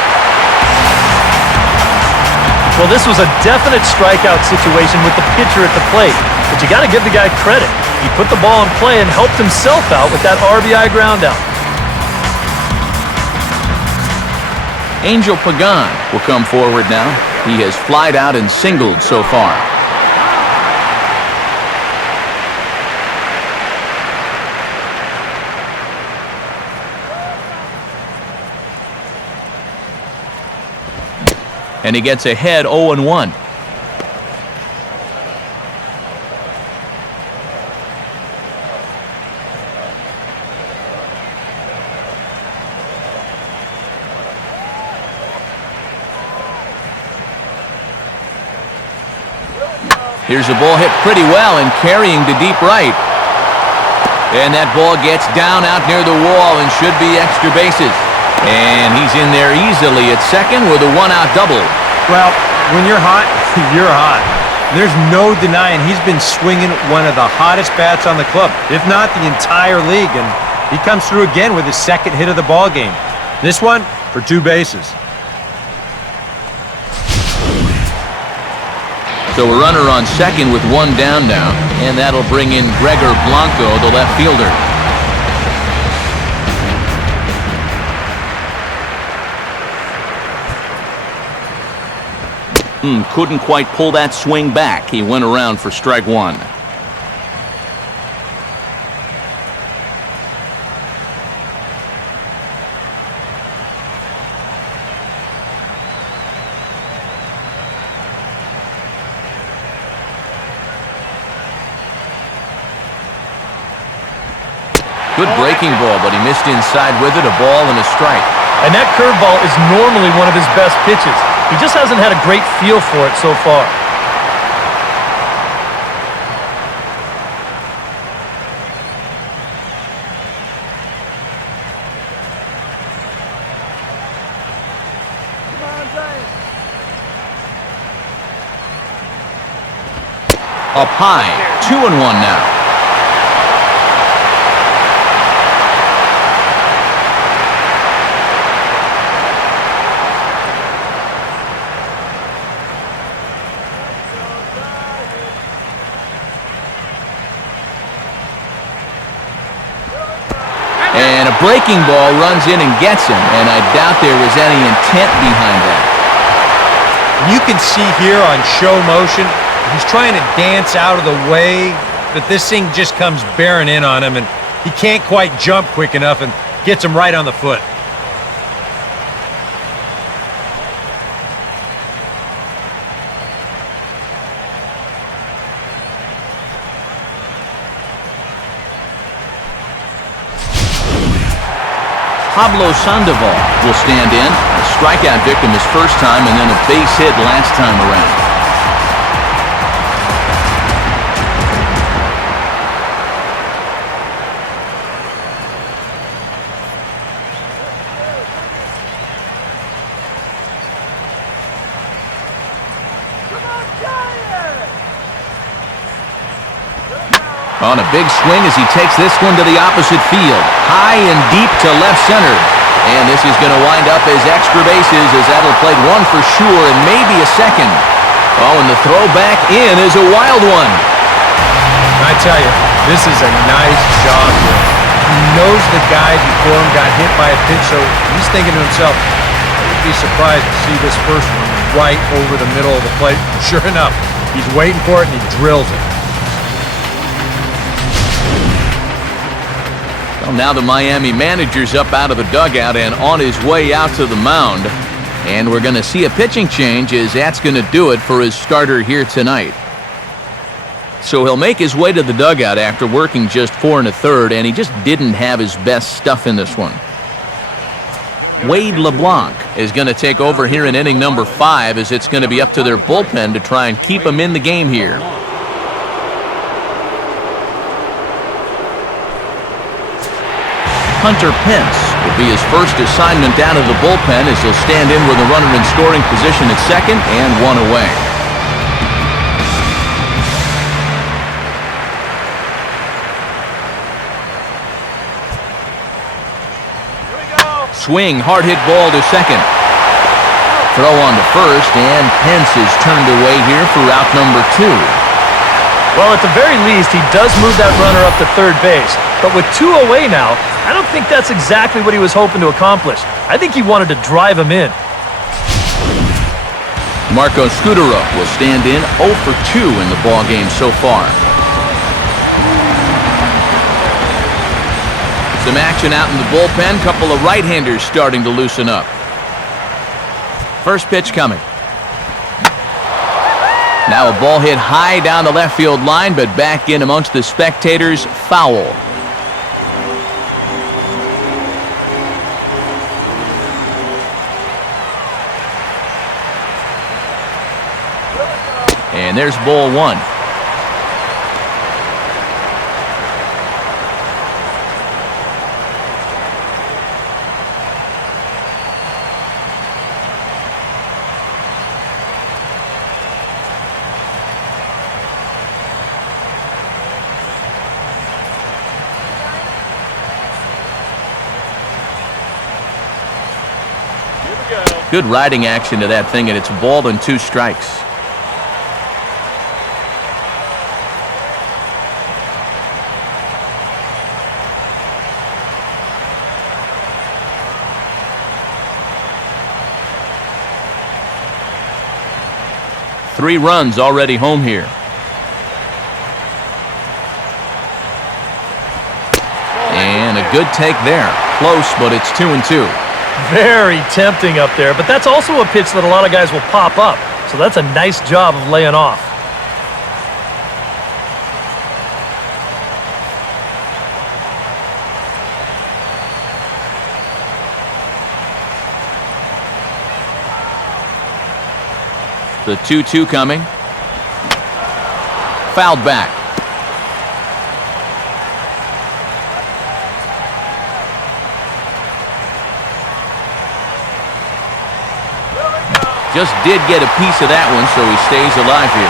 Well, this was a definite strikeout situation with the pitcher at the plate, but you got to give the guy credit. He put the ball in play and helped himself out with that RBI groundout. Angel Pagan will come forward now. He has flied out and singled so far. And he gets ahead 0-1. Here's a ball hit pretty well and carrying to deep right. And that ball gets down out near the wall and should be extra bases. And he's in there easily at second with a one-out double. Well, when you're hot, you're hot. There's no denying he's been swinging one of the hottest bats on the club, if not the entire league, and he comes through again with his second hit of the ball game. This one for 2 bases. So a runner on second with 1 down now, and that'll bring in Gregor Blanco, the left fielder. Couldn't quite pull that swing back. He went around for strike 1. Good breaking ball, but he missed inside with it, a ball and a strike. And that curveball is normally one of his best pitches. He just hasn't had a great feel for it so far. Up high, 2-1 now. And a breaking ball runs in and gets him, and I doubt there was any intent behind that. You can see here on show motion, he's trying to dance out of the way, but this thing just comes bearing in on him, and he can't quite jump quick enough and gets him right on the foot. Pablo Sandoval will stand in. A strikeout victim his first time and then a base hit last time around. On a big swing as he takes this one to the opposite field. High and deep to left center. And this is going to wind up as extra bases as that'll play one for sure and maybe a second. Oh, and the throw back in is a wild one. I tell you, this is a nice job here. He knows the guy before him got hit by a pitch, so he's thinking to himself, I would be surprised to see this first one right over the middle of the plate. Sure enough, he's waiting for it and he drills it. Well, now the Miami manager's up out of the dugout and on his way out to the mound. And we're going to see a pitching change as that's going to do it for his starter here tonight. So he'll make his way to the dugout after working just 4 1/3, and he just didn't have his best stuff in this one. Wade LeBlanc is going to take over here in inning number 5 as it's going to be up to their bullpen to try and keep him in the game here. Hunter Pence will be his first assignment down to the bullpen as he'll stand in with a runner in scoring position at second and 1 away. Swing, hard hit ball to second. Throw on to first, and Pence is turned away here for out number 2. Well, at the very least, he does move that runner up to third base. But with 2 away now, I don't think that's exactly what he was hoping to accomplish. I think he wanted to drive him in. Marco Scudero will stand in 0 for 2 in the ballgame so far. Some action out in the bullpen. Couple of right-handers starting to loosen up. First pitch coming. Now a ball hit high down the left field line, but back in amongst the spectators. Foul. And there's ball 1. Good riding action to that thing, and it's a ball and 2 strikes. Three runs already home here. And a good take there. Close, but it's 2-2. Very tempting up there, but that's also a pitch that a lot of guys will pop up. So that's a nice job of laying off. The 2-2 coming. Fouled back. Just did get a piece of that one, so he stays alive here.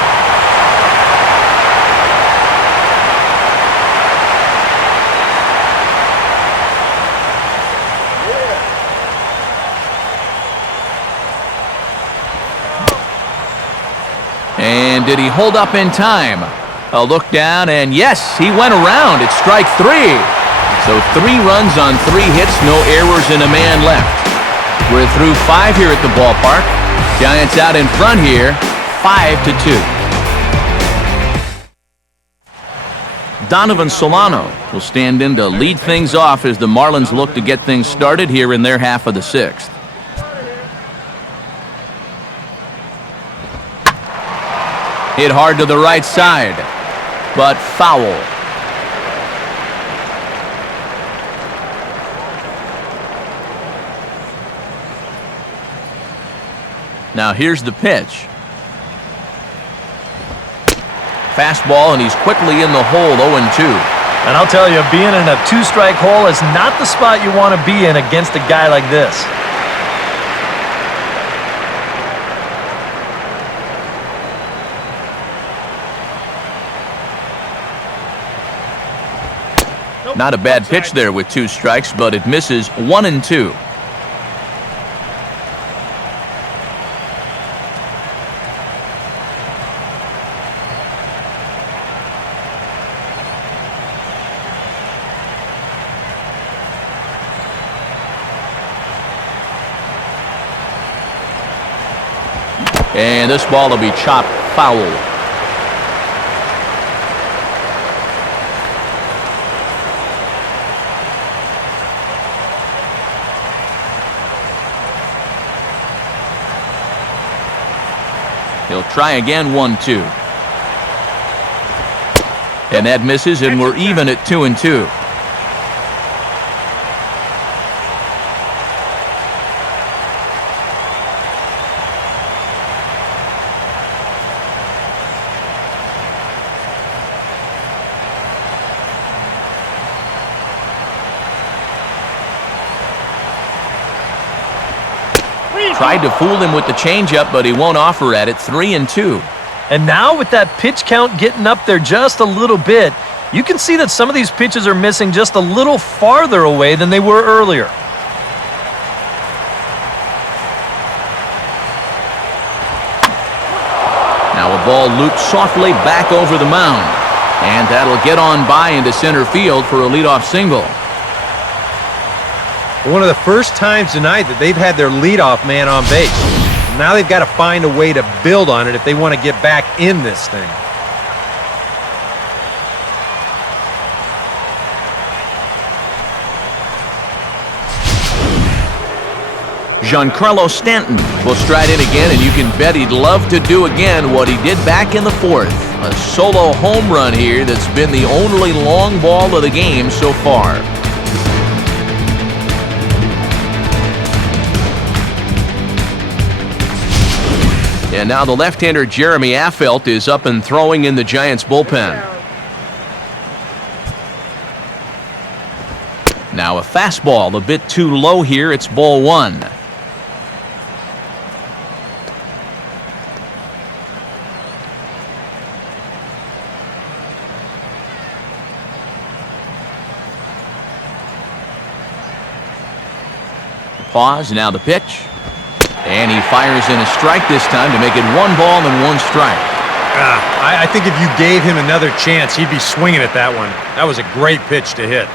And did he hold up in time? A look down, and yes, he went around. It's strike 3. So 3 runs on 3 hits, no errors, and a man left. We're through 5 here at the ballpark. Giants out in front here, 5-2. Donovan Solano will stand in to lead things off as the Marlins look to get things started here in their half of the 6th. Hit hard to the right side, but foul. Now here's the pitch. Fastball, and he's quickly in the hole, 0-2. And I'll tell you, being in a 2-strike hole is not the spot you want to be in against a guy like this. Not a bad pitch there with 2 strikes, but it misses 1-2. And this ball will be chopped foul. He'll try again, 1-2. And that misses, and we're even at 2-2. Tried to fool him with the changeup, but he won't offer at it. 3-2. And now with that pitch count getting up there just a little bit, you can see that some of these pitches are missing just a little farther away than they were earlier. Now a ball looped softly back over the mound. And that'll get on by into center field for a leadoff single. One of the first times tonight that they've had their leadoff man on base. Now they've got to find a way to build on it if they want to get back in this thing. Giancarlo Stanton will stride in again, and you can bet he'd love to do again what he did back in the 4th. A solo home run here that's been the only long ball of the game so far. And now the left-hander Jeremy Affeldt is up and throwing in the Giants bullpen. Now a fastball a bit too low here. It's ball 1. Pause, now the pitch. And he fires in a strike this time to make it 1 ball and 1 strike. I think if you gave him another chance, he'd be swinging at that one. That was a great pitch to hit.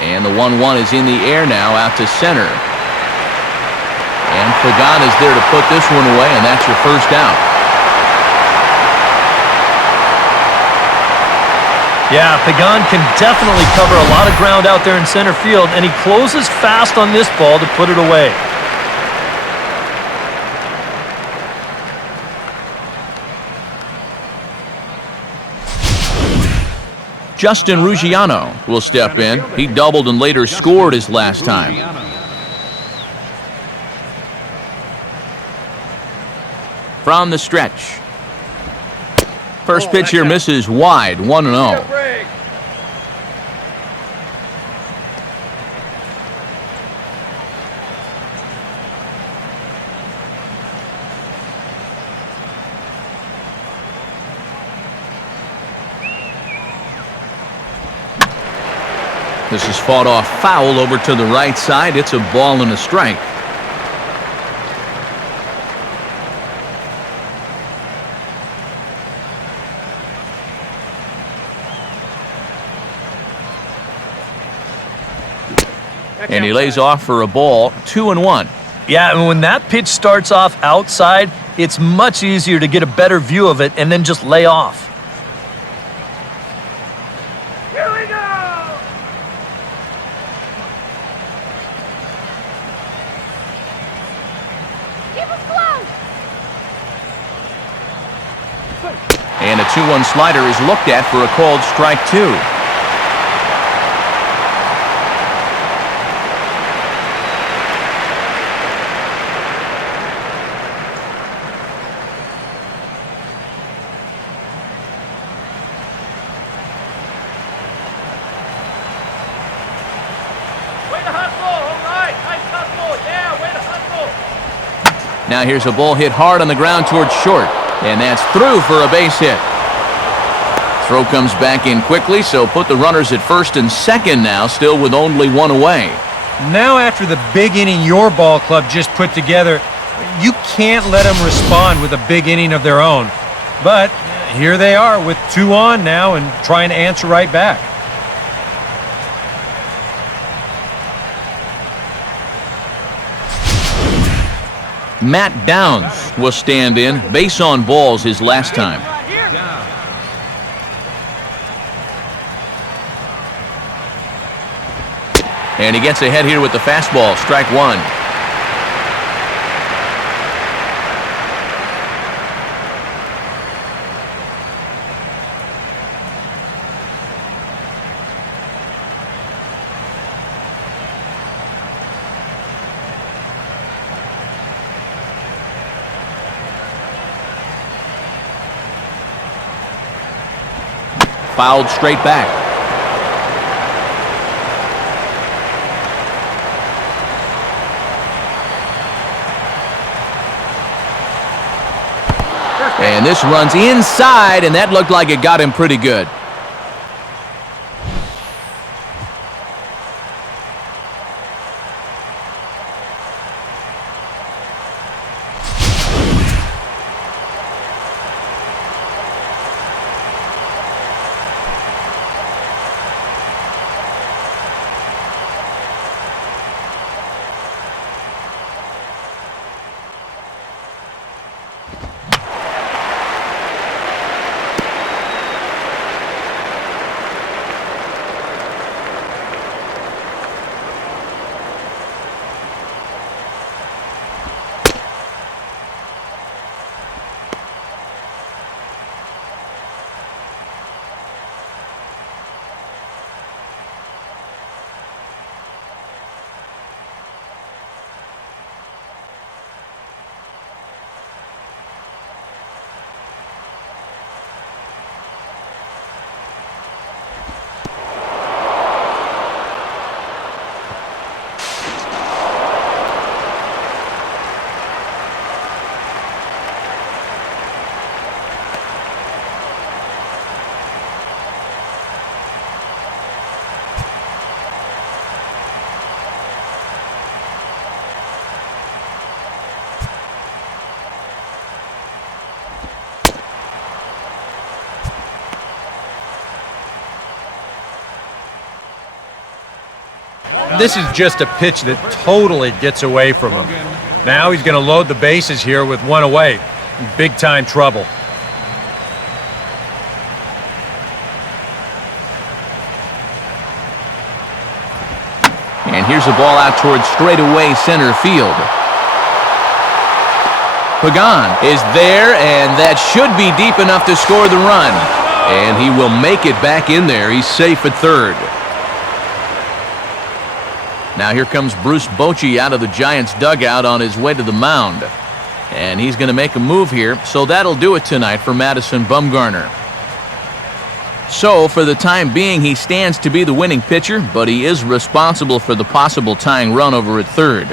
And the 1-1 is in the air now, out to center. And Pagan is there to put this one away, and that's your first out. Yeah, Pagan can definitely cover a lot of ground out there in center field, and he closes fast on this ball to put it away. Justin Ruggiano will step in. He doubled and later scored his last time. from the stretch. First pitch here misses wide, 1-0. This is fought off foul over to the right side. It's a ball and a strike. And he lays off for a ball, 2-1. Yeah, and when that pitch starts off outside, it's much easier to get a better view of it and then just lay off. Here we go! Keep us close! And a 2-1 slider is looked at for a called strike 2. Now here's a ball hit hard on the ground towards short, and that's through for a base hit. Throw comes back in quickly, so put the runners at first and second now, still with only one away. Now after the big inning your ball club just put together, you can't let them respond with a big inning of their own. But here they are with 2 on now and trying to answer right back. Matt Downs will stand in. Base on balls his last time. And he gets ahead here with the fastball, strike 1. Fouled straight back. And this runs inside, and that looked like it got him pretty good. This is just a pitch that totally gets away from him. Now he's going to load the bases here with 1 away. Big time trouble. And here's a ball out towards straightaway center field. Pagan is there, and that should be deep enough to score the run. And he will make it back in there. He's safe at third. Now here comes Bruce Bochy out of the Giants' dugout on his way to the mound. And he's going to make a move here, so that'll do it tonight for Madison Bumgarner. So, for the time being, he stands to be the winning pitcher, but he is responsible for the possible tying run over at third.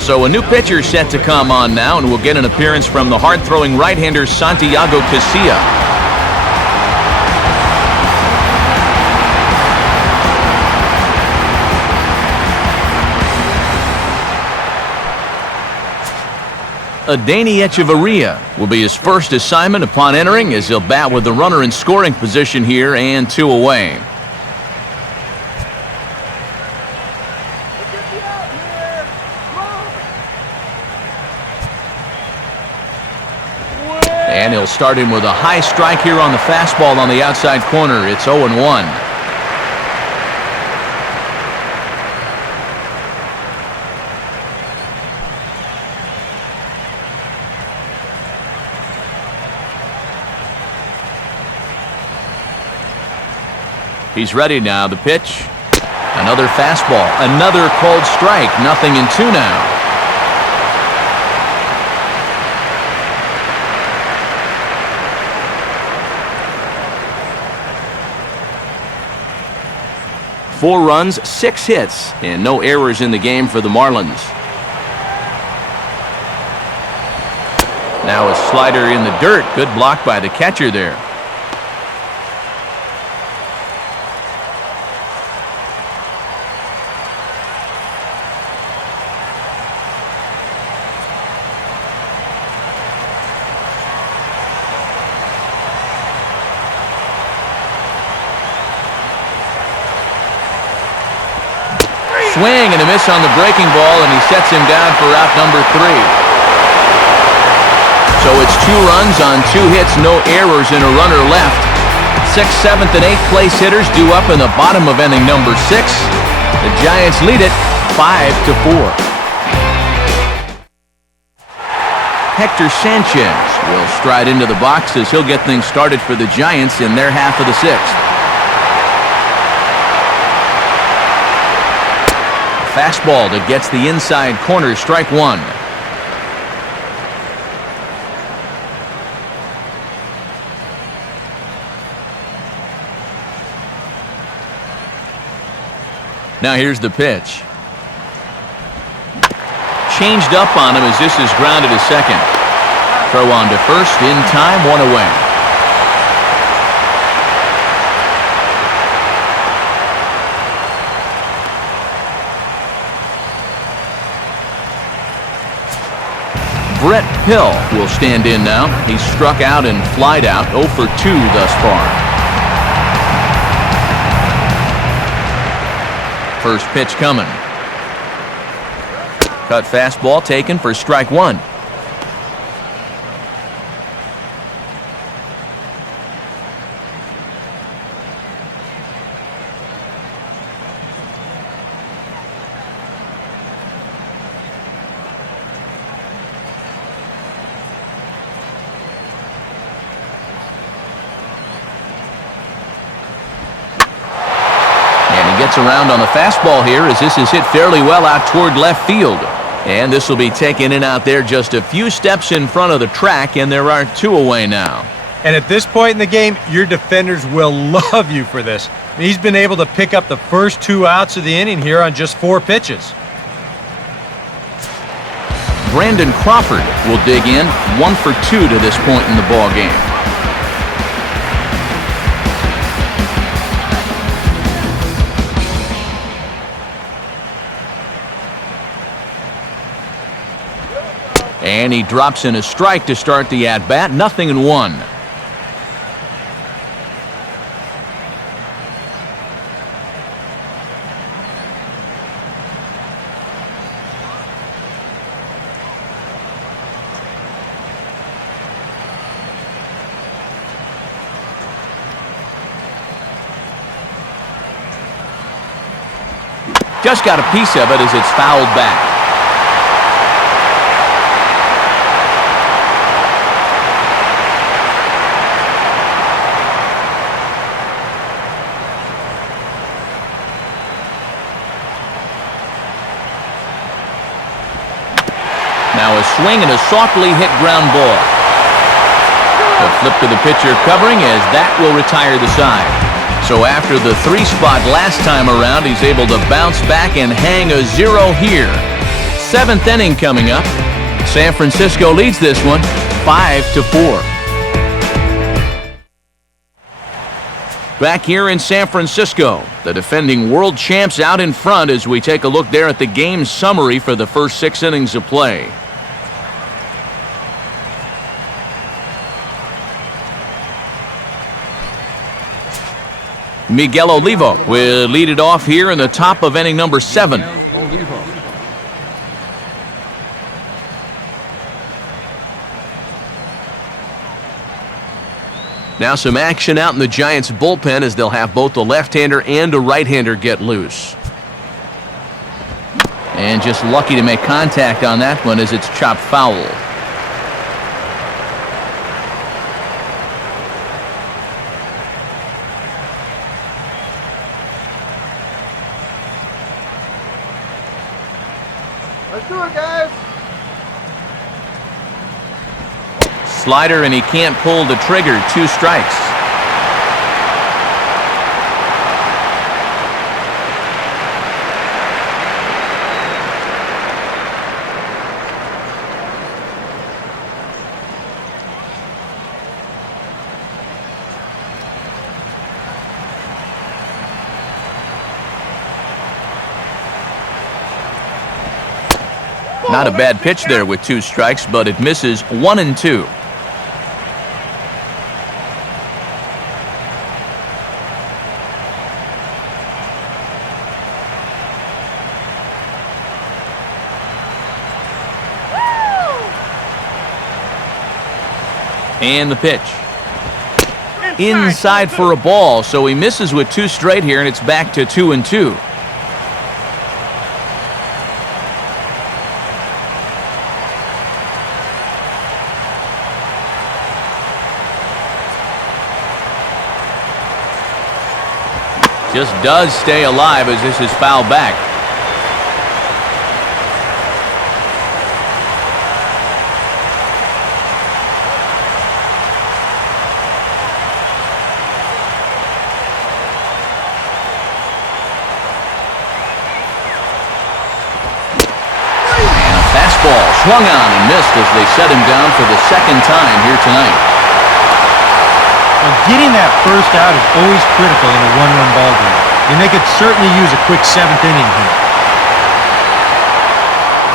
So a new pitcher set to come on now, and we'll get an appearance from the hard-throwing right-hander Santiago Casilla. Adeiny Echeverria will be his first assignment upon entering, as he'll bat with the runner in scoring position here and 2 away. And he'll start him with a high strike here on the fastball on the outside corner. It's 0-1. He's ready now. The pitch. Another fastball. Another called strike. 0-2 now. Four runs, 6 hits, and no errors in the game for the Marlins. Now a slider in the dirt. Good block by the catcher there. Swing and a miss on the breaking ball, and he sets him down for out number 3. So it's 2 runs on 2 hits, no errors, and a runner left. 6th, 7th, and 8th place hitters due up in the bottom of inning number 6. The Giants lead it 5-4. Hector Sanchez will stride into the box as he'll get things started for the Giants in their half of the 6th. Fastball that gets the inside corner, strike 1. Now here's the pitch. Changed up on him as this is grounded to second. Throw on to first in time, 1 away. Brett Hill will stand in now. He's struck out and flied out, 0 for 2 thus far. First pitch coming. Cut fastball taken for strike 1. Gets around on the fastball here as this is hit fairly well out toward left field. And this will be taken in out there just a few steps in front of the track, and there are 2 away now. And at this point in the game, your defenders will love you for this. He's been able to pick up the first 2 outs of the inning here on just 4 pitches. Brandon Crawford will dig in, 1 for 2 to this point in the ball game. And he drops in a strike to start the at-bat. 0-1. Just got a piece of it as it's fouled back. Now a swing and a softly hit ground ball. A flip to the pitcher covering as that will retire the side. So after the 3-spot last time around, he's able to bounce back and hang a 0 here. 7th inning coming up. San Francisco leads this one 5-4. Back here in San Francisco, the defending world champs out in front as we take a look there at the game summary for the first 6 innings of play. Miguel Olivo will lead it off here in the top of inning number 7. Olivo. Now some action out in the Giants bullpen as they'll have both the left-hander and a right-hander get loose. And just lucky to make contact on that one as it's chopped foul. Let's do it, guys. Slider, and he can't pull the trigger. 2 strikes. Not a bad pitch there with 2 strikes, but it misses 1 and 2. And the pitch. Inside for a ball, so he misses with 2 straight here, and it's back to 2 and 2. Just does stay alive as this is fouled back. Fastball swung on and missed as they set him down for the 2nd time here tonight. Well, getting that first out is always critical in a 1-run ball game, and they could certainly use a quick 7th inning here.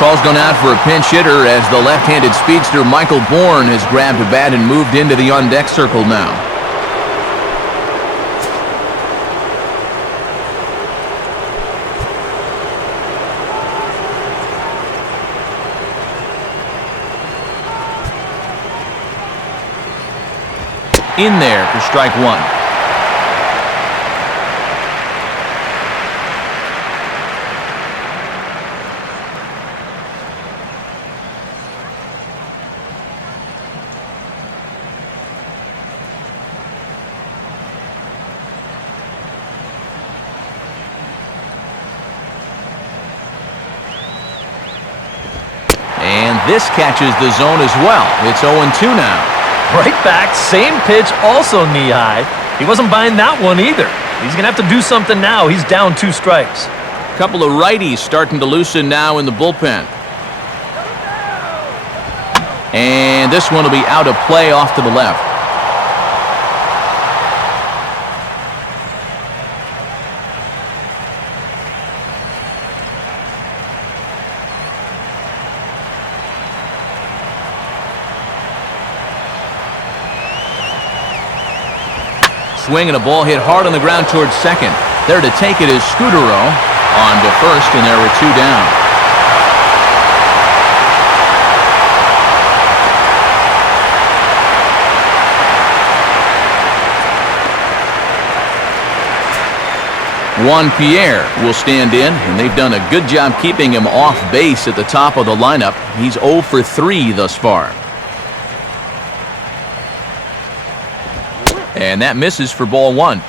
Call's gone out for a pinch hitter as the left-handed speedster Michael Bourne has grabbed a bat and moved into the on-deck circle now. In there for strike 1. And this catches the zone as well. It's 0-2 now. Right back, same pitch, also knee-high. He wasn't buying that one either. He's going to have to do something now. He's down 2 strikes. Couple of righties starting to loosen now in the bullpen. And this one will be out of play off to the left. Swing and a ball hit hard on the ground towards second. There to take it is Scudero on to first, and there were 2 down. Juan Pierre will stand in, and they've done a good job keeping him off base at the top of the lineup. He's 0 for 3 thus far. And that misses for ball 1.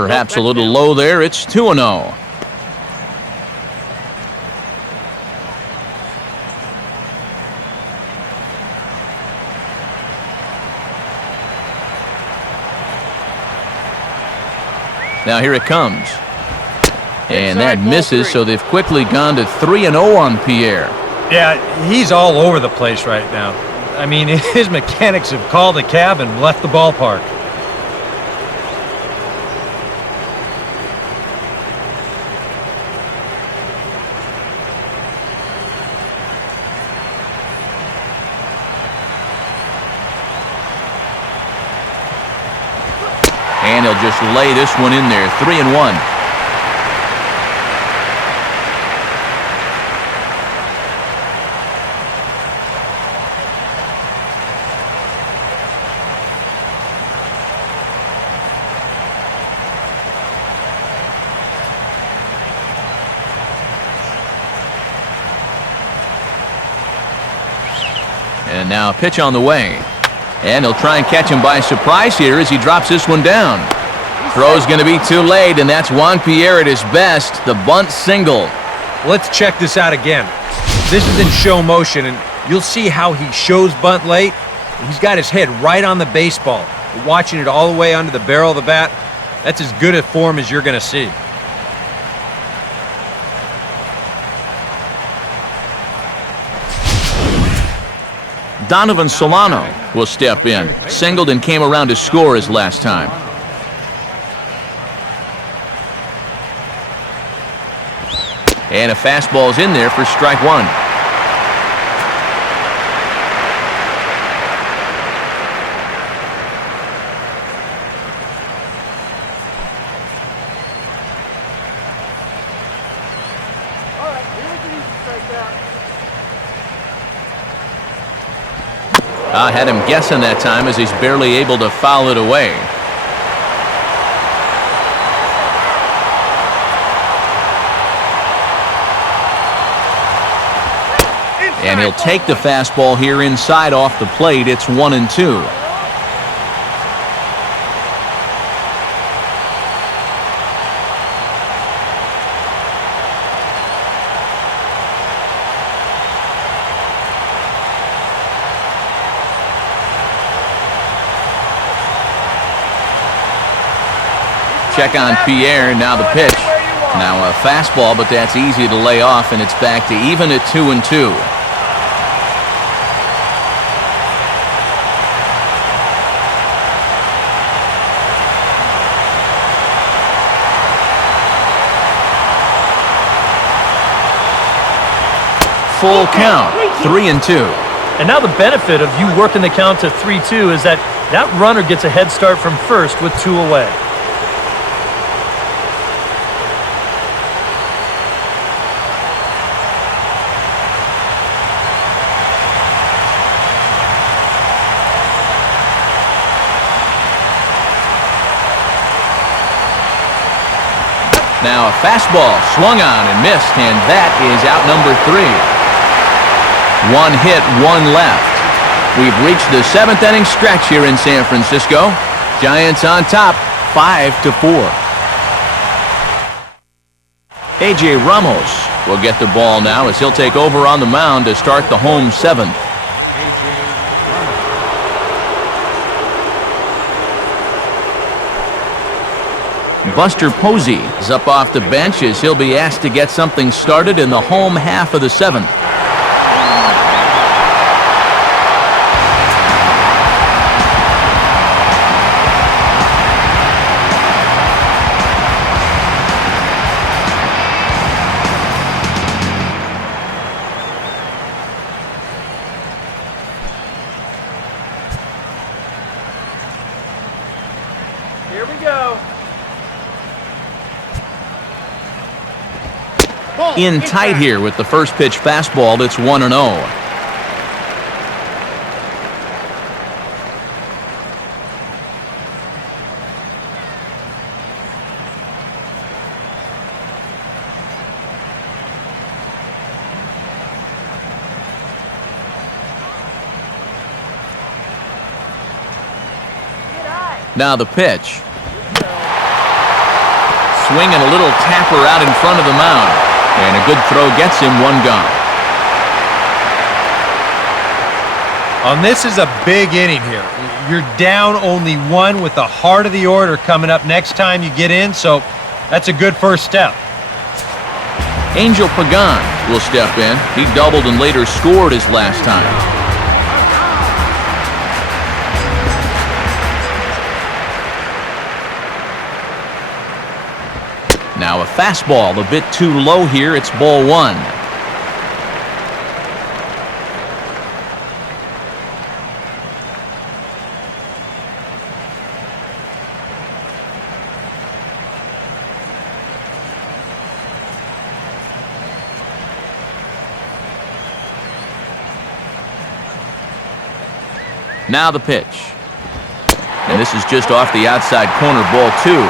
Perhaps a little low there. It's 2-0. Now here it comes. And that misses, so they've quickly gone to 3-0 on Pierre. Yeah, he's all over the place right now. I mean, his mechanics have called a cab and left the ballpark. And he'll just lay this one in there, 3-1. And now a pitch on the way. And he'll try and catch him by surprise here as he drops this one down. Throw's going to be too late, and that's Juan Pierre at his best. The bunt single. Let's check this out again. This is in show motion, and you'll see how he shows bunt late. He's got his head right on the baseball, watching it all the way under the barrel of the bat. That's as good a form as you're going to see. Donovan Solano will step in. Singled and came around to score his last time. And a fastball's in there for strike one. I had him guessing that time as he's barely able to foul it away. And he'll take the fastball here inside off the plate. It's 1-2. Check on Pierre, now the pitch. Now a fastball, but that's easy to lay off, and it's back to even at 2-2. Full count, 3-2. And now the benefit of you working the count to 3-2 is that runner gets a head start from first with 2 away. Now a fastball swung on and missed, and that is out number 3. 1 hit, 1 left. We've reached the 7th inning stretch here in San Francisco. Giants on top, 5-4. A.J. Ramos will get the ball now as he'll take over on the mound to start the home 7th. Buster Posey is up off the bench as he'll be asked to get something started in the home half of the 7th. Here we go. In tight here with the first pitch fastball. That's 1-0. Now the pitch. swing and a little tapper out in front of the mound. And a good throw gets him one gone. This is a big inning here. You're down only one with the heart of the order coming up next time you get in, so that's a good first step. Angel Pagan will step in. He doubled and later scored his last time. Now a fastball a bit too low here. It's ball one. Now the pitch. And this is just off the outside corner, ball two.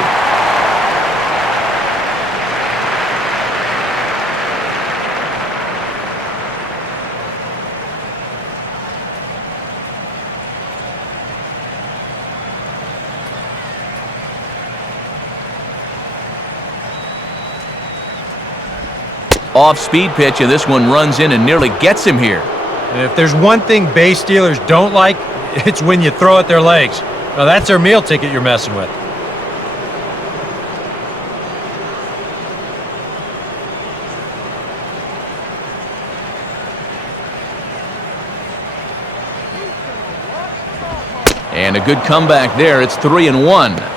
Off-speed pitch, and this one runs in and nearly gets him here. And if there's one thing base stealers don't like, it's when you throw at their legs. Now that's their meal ticket you're messing with. And a good comeback there. It's 3-1.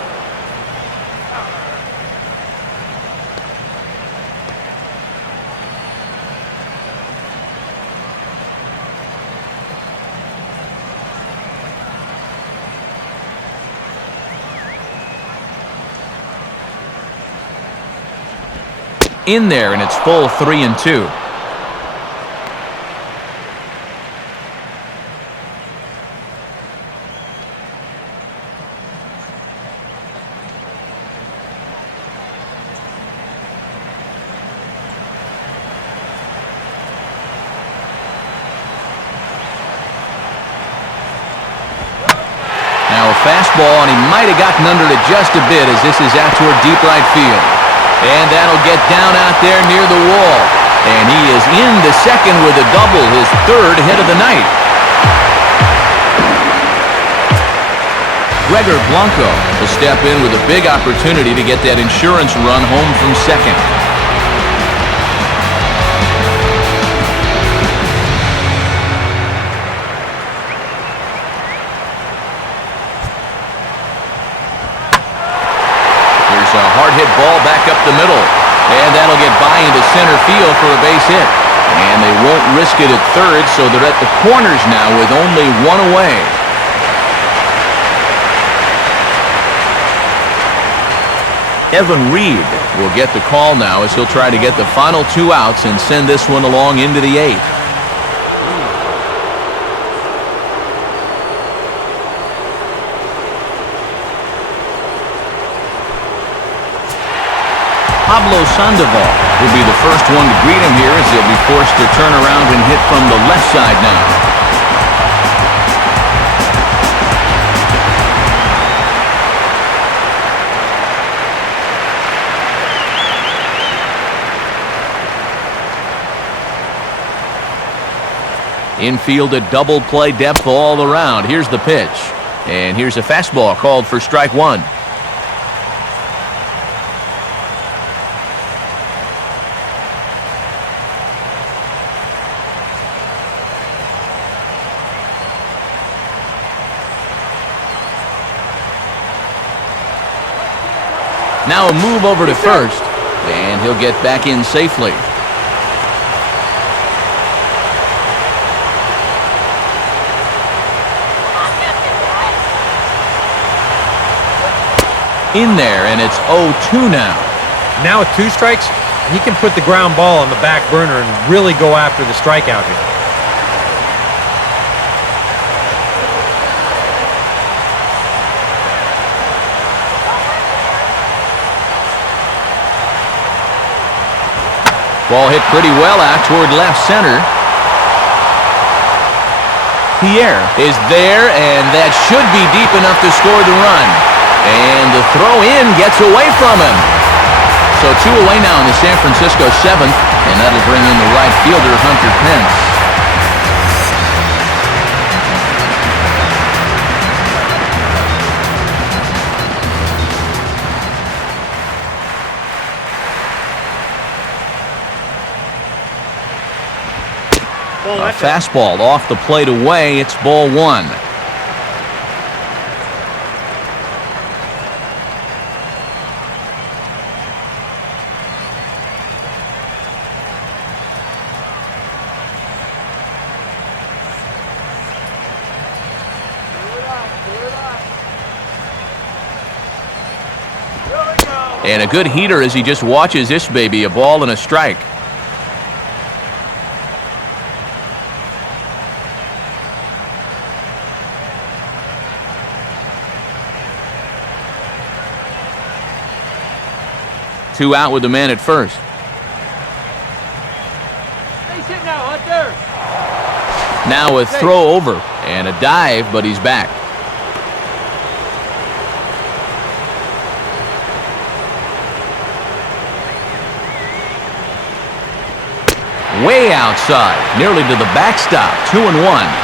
In there, and it's full 3-2. Now a fastball, and he might have gotten under it just a bit as this is out toward deep right field. And that'll get down out there near the wall. And he is in the second with a double, his third hit of the night. Gregor Blanco will step in with a big opportunity to get that insurance run home from second. A hard-hit ball back up the middle. And that'll get by into center field for a base hit. And they won't risk it at third, so they're at the corners now with only one away. Evan Reed will get the call now as he'll try to get the final two outs and send this one along into the eighth. Pablo Sandoval will be the first one to greet him here as he'll be forced to turn around and hit from the left side now. Infield a double play depth all around. Here's the pitch. And here's a fastball called for strike one. Now a move over to first, and he'll get back in safely. In there, and it's 0-2 now. Now with two strikes, he can put the ground ball on the back burner and really go after the strikeout here. Ball hit pretty well out toward left center. Pierre is there, and that should be deep enough to score the run. And the throw in gets away from him. So 2 away now in the San Francisco 7th, and that'll bring in the right fielder, Hunter Pence. A fastball off the plate away. It's ball 1. And a good heater as he just watches this baby, a ball and a strike. Two out with the man at first. Now a throw over and a dive, but he's back. Way outside, nearly to the backstop, 2-1.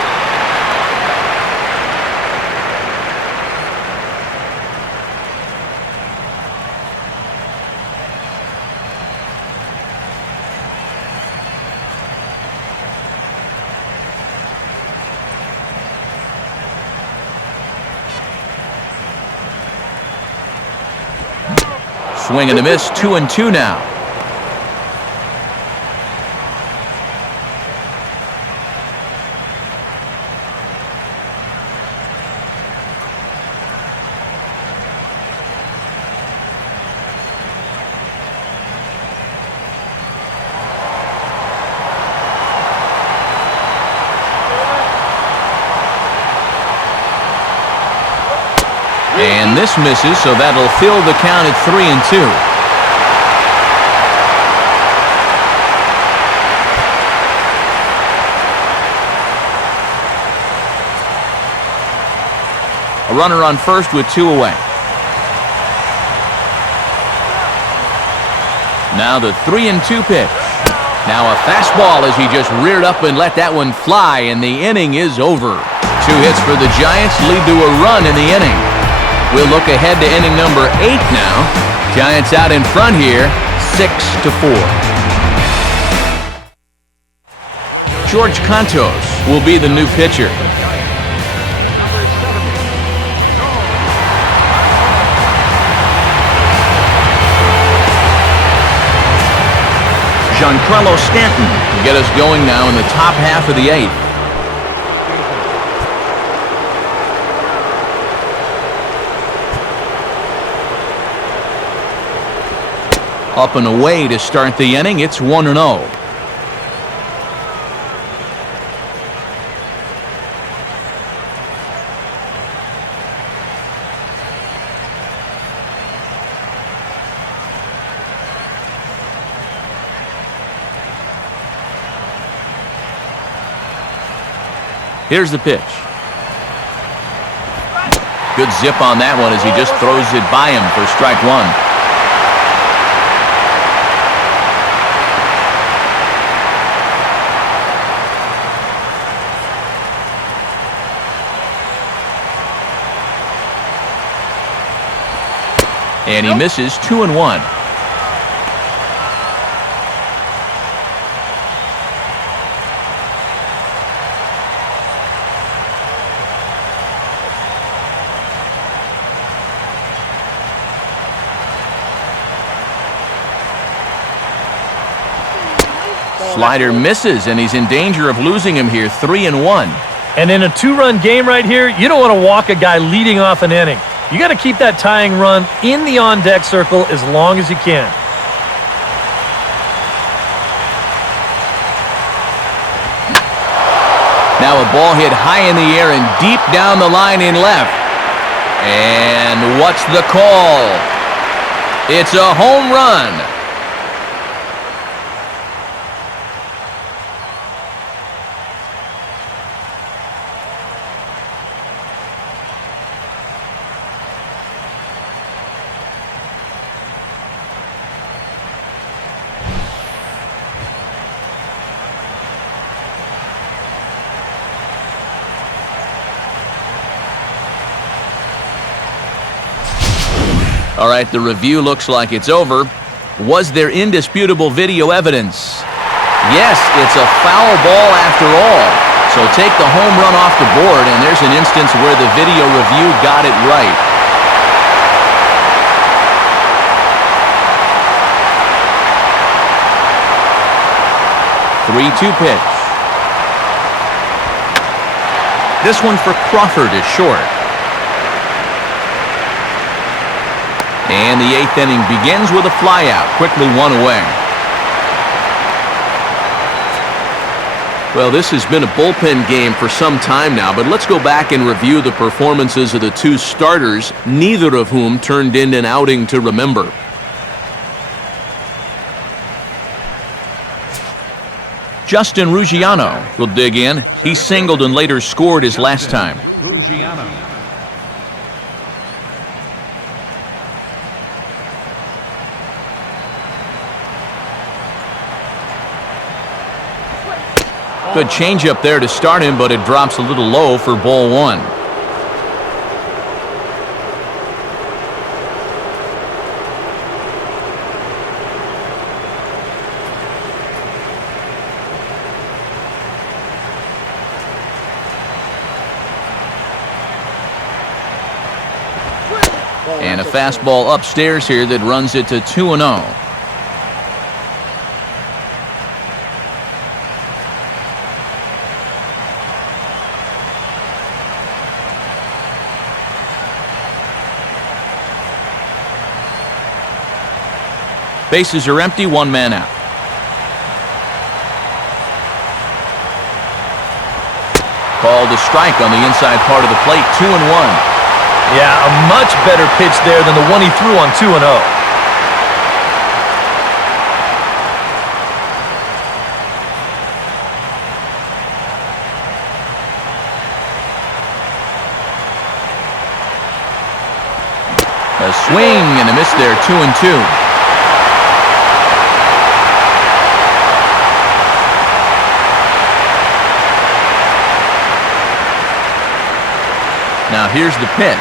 Swing and a miss, 2-2 now. And this misses, so that'll fill the count at 3-2. A runner on first with 2 away. Now the 3-2 pitch. Now a fastball as he just reared up and let that one fly, and the inning is over. 2 hits for the Giants lead to a run in the inning. We'll look ahead to inning number 8 now. Giants out in front here, 6-4. George Cantos will be the new pitcher. Giancarlo Stanton will get us going now in the top half of the 8th. Up and away to start the inning. It's 1-0. Here's the pitch. Good zip on that one as he just throws it by him for strike 1. And he misses, 2-1. Slider misses, and he's in danger of losing him here, 3-1. And in a 2-run game right here, you don't want to walk a guy leading off an inning. You got to keep that tying run in the on-deck circle as long as you can. Now a ball hit high in the air and deep down the line in left. And what's the call? It's a home run. All right, the review looks like it's over. Was there indisputable video evidence? Yes, it's a foul ball after all. So take the home run off the board, and there's an instance where the video review got it right. Three-two pitch. This one for Crawford is short. And the eighth inning begins with a flyout, quickly one away. Well, this has been a bullpen game for some time now, but let's go back and review the performances of the two starters, neither of whom turned in an outing to remember. Justin Ruggiano will dig in. He singled and later scored his last time. Ruggiano. Good changeup there to start him, but it drops a little low for ball one. And a fastball upstairs here that runs it to 2-0. Bases are empty, one man out. Called a strike on the inside part of the plate, 2-1. Yeah, a much better pitch there than the one he threw on 2-0. A swing and a miss there, 2-2. Now here's the pitch.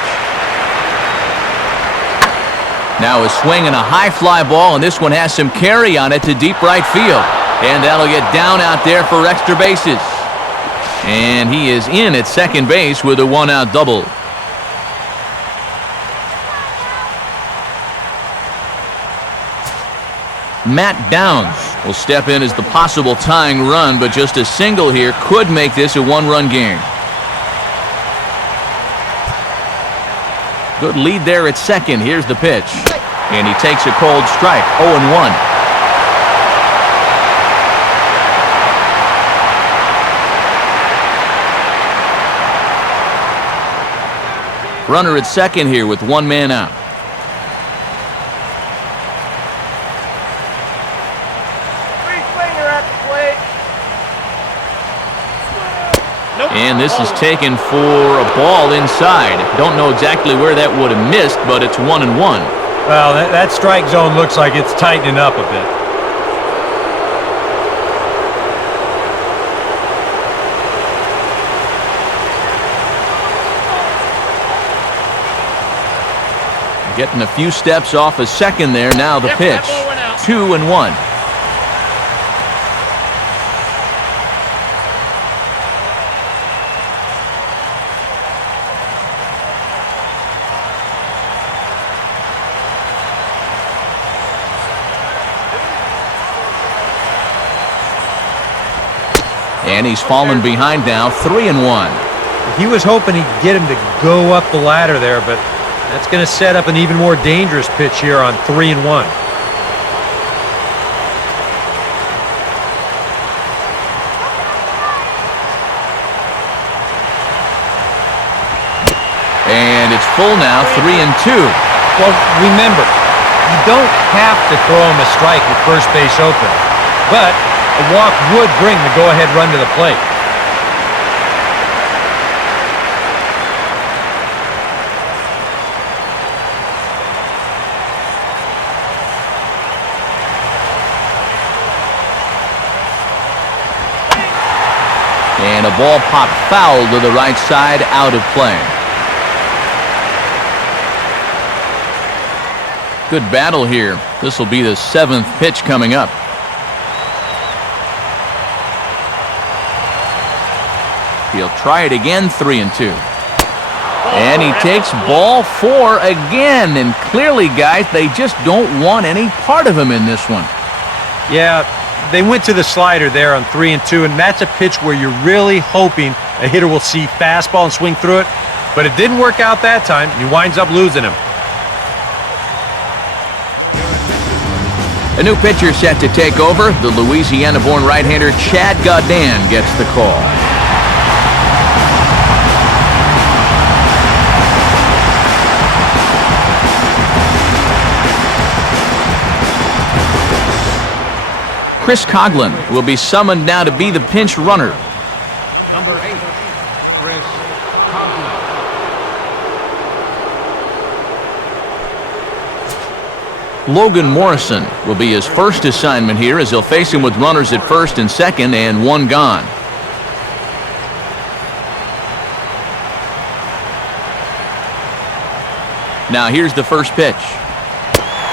Now a swing and a high fly ball, and this one has some carry on it to deep right field. And that'll get down out there for extra bases. And he is in at second base with a one-out double. Matt Downs will step in as the possible tying run, but just a single here could make this a one-run game. Good lead there at second. Here's the pitch. And he takes a cold strike. 0-1. Runner at second here with one man out. And this is taken for a ball inside. Don't know exactly where that would have missed, but it's 1-1. Well, that strike zone looks like it's tightening up a bit. Getting a few steps off a second there. Now the pitch. 2-1. And he's fallen behind now, 3-1. He was hoping he'd get him to go up the ladder there, but that's going to set up an even more dangerous pitch here on 3-1. And it's full now, 3-2. Well, remember, you don't have to throw him a strike with first base open, but a walk would bring the go-ahead run to the plate. And a ball popped foul to the right side, out of play. Good battle here. This will be the 7th pitch coming up. He'll try it again, 3-2. And he takes ball 4 again. And clearly, guys, they just don't want any part of him in this one. Yeah, they went to the slider there on 3-2, and that's a pitch where you're really hoping a hitter will see fastball and swing through it. But it didn't work out that time, and he winds up losing him. A new pitcher set to take over. The Louisiana-born right-hander Chad Gaudin gets the call. Chris Coughlin will be summoned now to be the pinch runner. Number 8, Chris Coughlin. Logan Morrison will be his first assignment here as he'll face him with runners at first and second and 1 gone. Now here's the first pitch.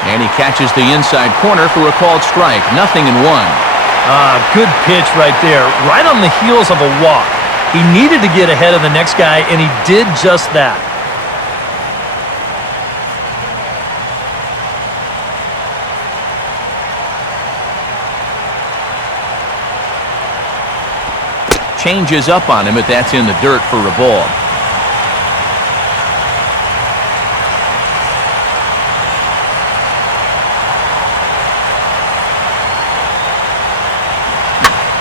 And he catches the inside corner for a called strike. 0-1. Good pitch right there. Right on the heels of a walk. He needed to get ahead of the next guy, and he did just that. Changes up on him, but that's in the dirt for a ball.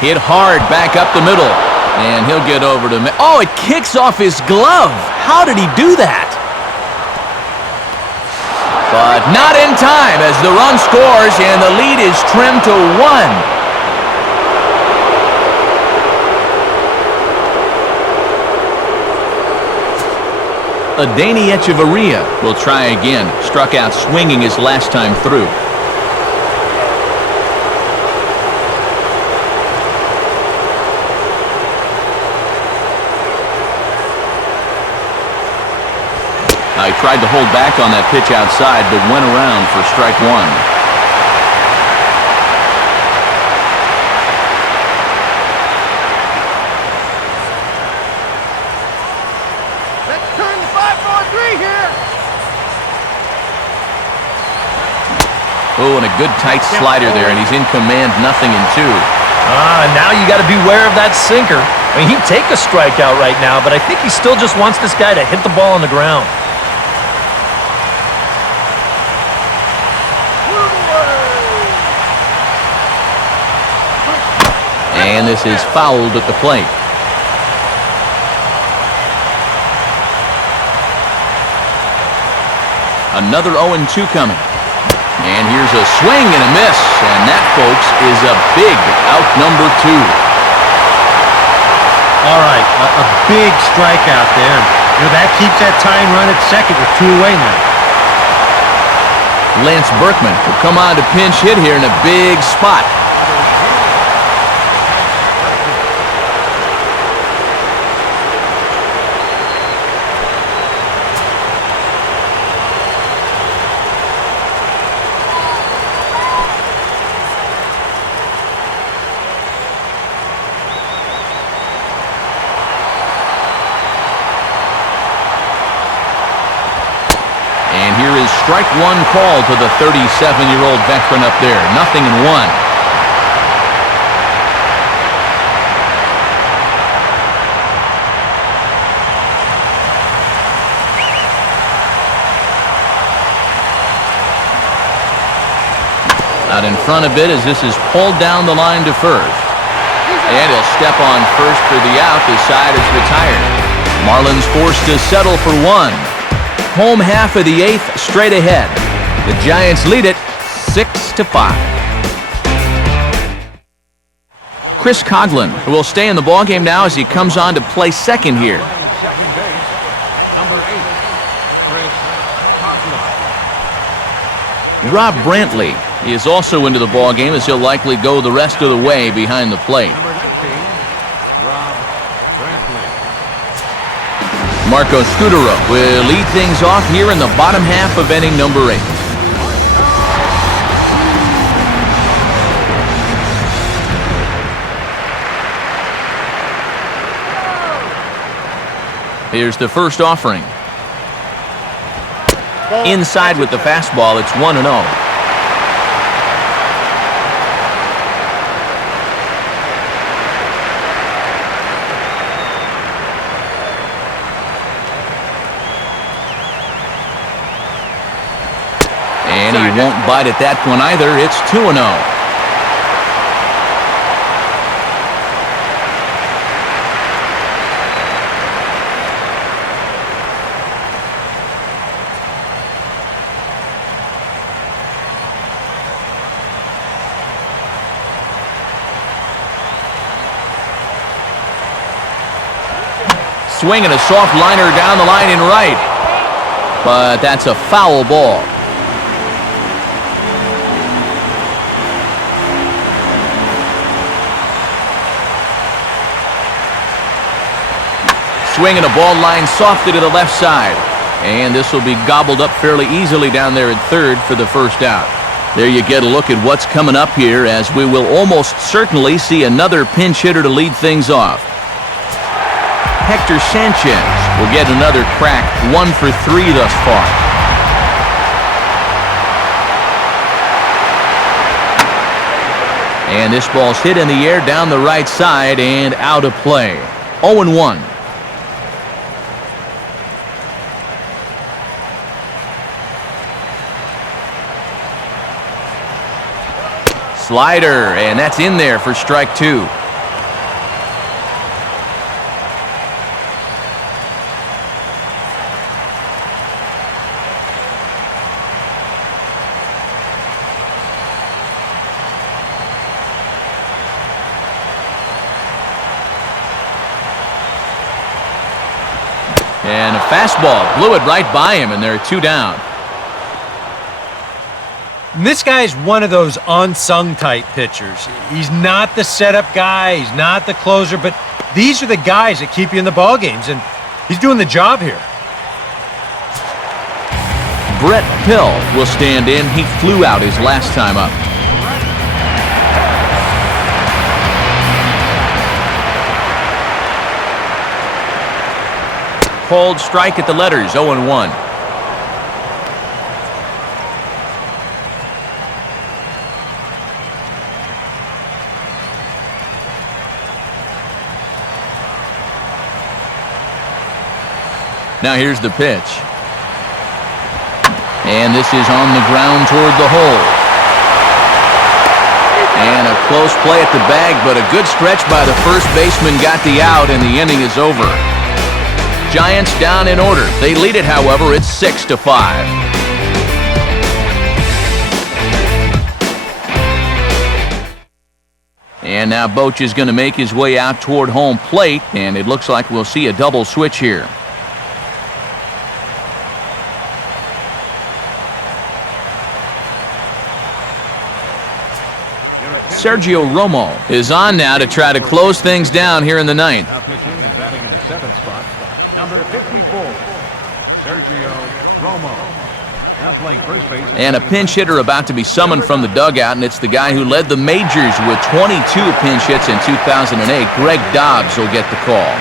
Hit hard back up the middle. And he'll get over to... Oh, it kicks off his glove. How did he do that? But not in time as the run scores and the lead is trimmed to 1. Adeiny Echeverria will try again. Struck out swinging his last time through. I tried to hold back on that pitch outside, but went around for strike 1. Let's turn the 5-4-3 here. Oh, and a good tight slider there, and he's in command, 0-2. Now you got to beware of that sinker. I mean, he'd take a strikeout right now, but I think he still just wants this guy to hit the ball on the ground. And this is fouled at the plate. Another 0-2 coming. And here's a swing and a miss. And that, folks, is a big out number 2. All right, a big strikeout there. You know, that keeps that tying run at second with 2 away now. Lance Berkman will come on to pinch hit here in a big spot. Strike 1 call to the 37-year-old veteran up there. 0-1. Out in front a bit as this is pulled down the line to first. And he'll step on first for the out. The side is retired. Marlins forced to settle for 1. Home half of the 8th straight ahead. The Giants lead it 6-5. Chris Coughlin will stay in the ballgame now as he comes on to play second here. Second base, number 8, Chris Coughlin. Rob Brantley is also into the ballgame as he'll likely go the rest of the way behind the plate. Number 19, Rob Brantley. Marco Scudero will lead things off here in the bottom half of inning number 8. Here's the first offering. Inside with the fastball, it's 1-0. And he won't bite at that one either. It's 2-0. Swinging a soft liner down the line in right. But that's a foul ball. Swinging a ball line softly to the left side. And this will be gobbled up fairly easily down there at third for the first out. There you get a look at what's coming up here, as we will almost certainly see another pinch hitter to lead things off. Hector Sanchez will get another crack, 1 for 3 thus far. And this ball's hit in the air down the right side and out of play. 0-1. Slider, and that's in there for strike 2. And a fastball blew it right by him, and there are 2 down. And this guy's one of those unsung type pitchers. He's not the setup guy, he's not the closer, but these are the guys that keep you in the ball games, and he's doing the job here. Brett Pill will stand in. He flew out his last time up. Called strike at the letters, 0-1. Now here's the pitch. And this is on the ground toward the hole. And a close play at the bag, but a good stretch by the first baseman got the out, and the inning is over. Giants down in order. They lead it, however. It's 6-5. And now Boch is going to make his way out toward home plate, and it looks like we'll see a double switch here. Sergio Romo is on now to try to close things down here in the ninth. Now pitching and batting in the 7th spot, number 54, Sergio Romo. Now playing first base. And a pinch hitter about to be summoned from the dugout, and it's the guy who led the majors with 22 pinch hits in 2008. Greg Dobbs will get the call.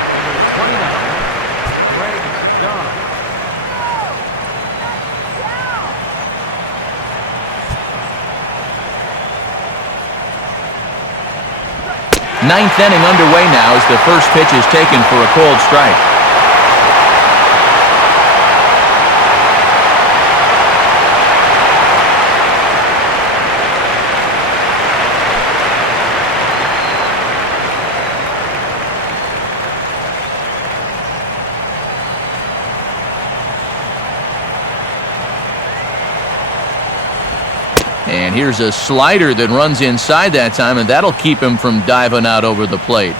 Ninth inning underway now as the first pitch is taken for a called strike. And here's a slider that runs inside that time, and that'll keep him from diving out over the plate.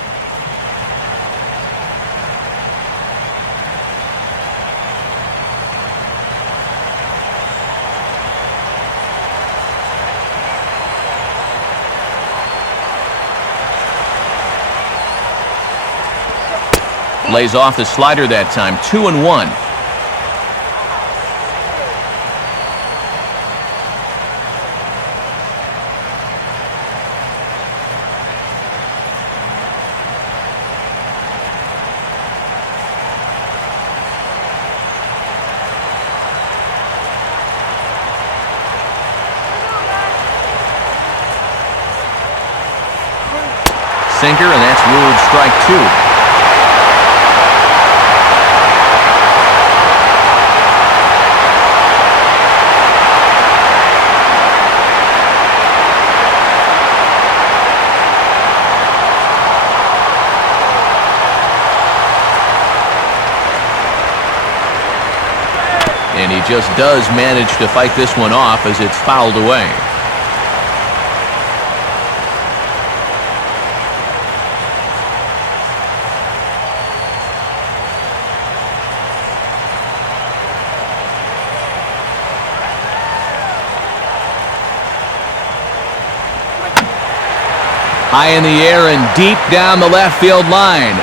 Lays off the slider that time, 2-1. sinker, and that's ruled strike 2. And he just does manage to fight this one off as it's fouled away. High in the air and deep down the left field line.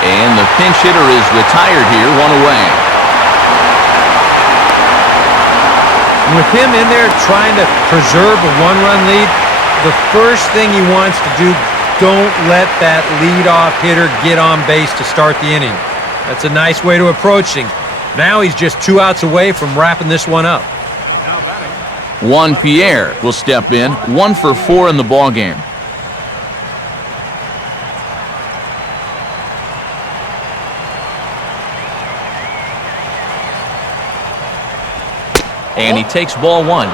And the pinch hitter is retired here, 1 away. With him in there trying to preserve a 1-run lead, the first thing he wants to do, don't let that leadoff hitter get on base to start the inning. That's a nice way to approach things. Now he's just 2 outs away from wrapping this one up. Now batting. Juan Pierre will step in, 1 for 4 in the ballgame. And he takes ball 1.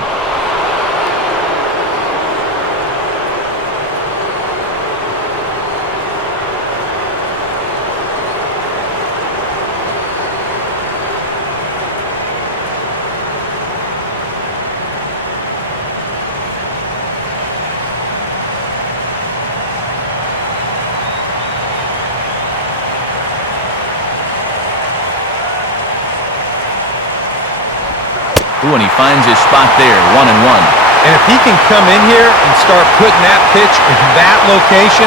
Ooh, and he finds his spot there, 1-1. And if he can come in here and start putting that pitch in that location,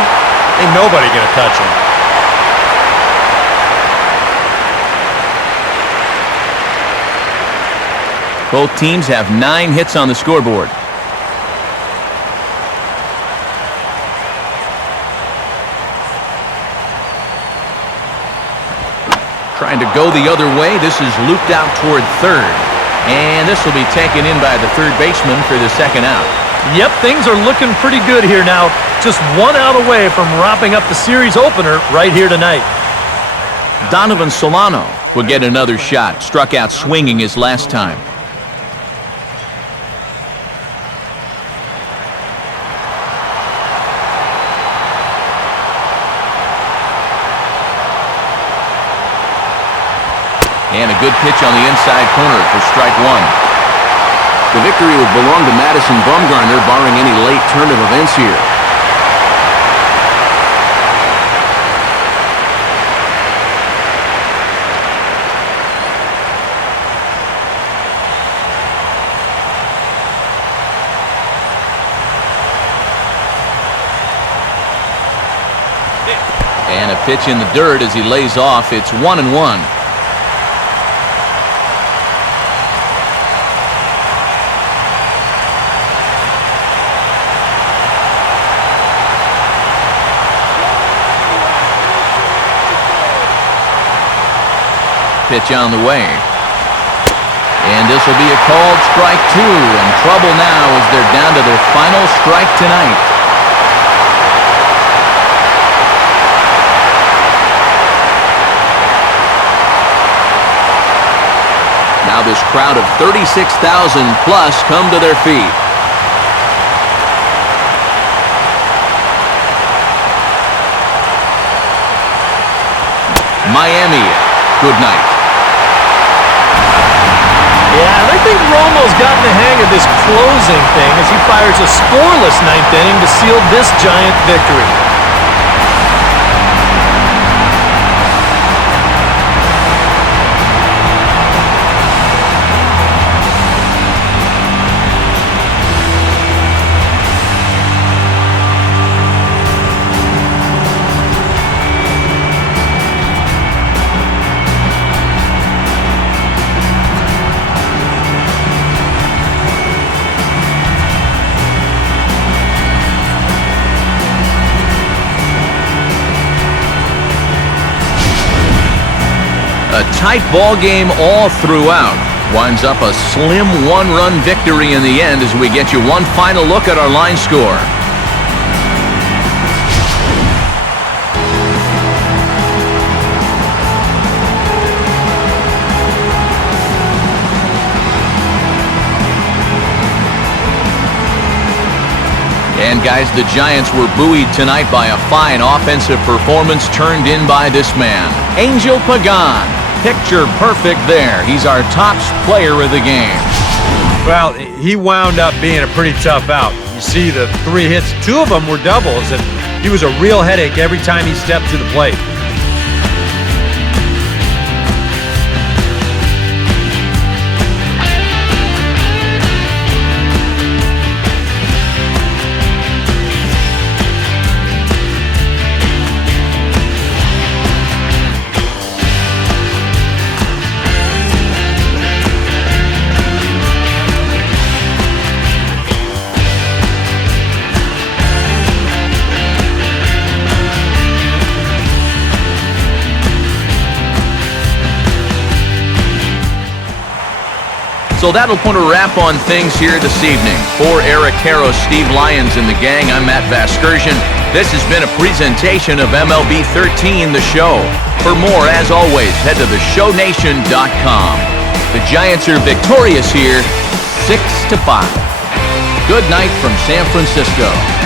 ain't nobody going to touch him. Both teams have 9 hits on the scoreboard. Trying to go the other way. This is looped out toward third. And this will be taken in by the third baseman for the second out. Yep, things are looking pretty good here now. Just 1 out away from wrapping up the series opener right here tonight. Donovan Solano will get another shot. Struck out swinging his last time. And a good pitch on the inside corner for strike 1. The victory would belong to Madison Bumgarner, barring any late turn of events here. And a pitch in the dirt as he lays off. It's 1-1. Pitch on the way. And this will be a called strike 2. And trouble now as they're down to their final strike tonight. Now this crowd of 36,000 plus come to their feet. Miami, good night. Yeah, and I think Romo's gotten the hang of this closing thing as he fires a scoreless 9th inning to seal this giant victory. A tight ball game all throughout. Winds up a slim 1-run victory in the end as we get you one final look at our line score. And guys, the Giants were buoyed tonight by a fine offensive performance turned in by this man, Angel Pagan. Picture perfect there. He's our top player of the game. Well, he wound up being a pretty tough out. You see the 3 hits, 2 of them were doubles, and he was a real headache every time he stepped to the plate. So that'll put a wrap on things here this evening. For Eric Harrow, Steve Lyons, and the gang, I'm Matt Vasgersian. This has been a presentation of MLB 13, the show. For more, as always, head to theshownation.com. The Giants are victorious here, 6-5. Good night from San Francisco.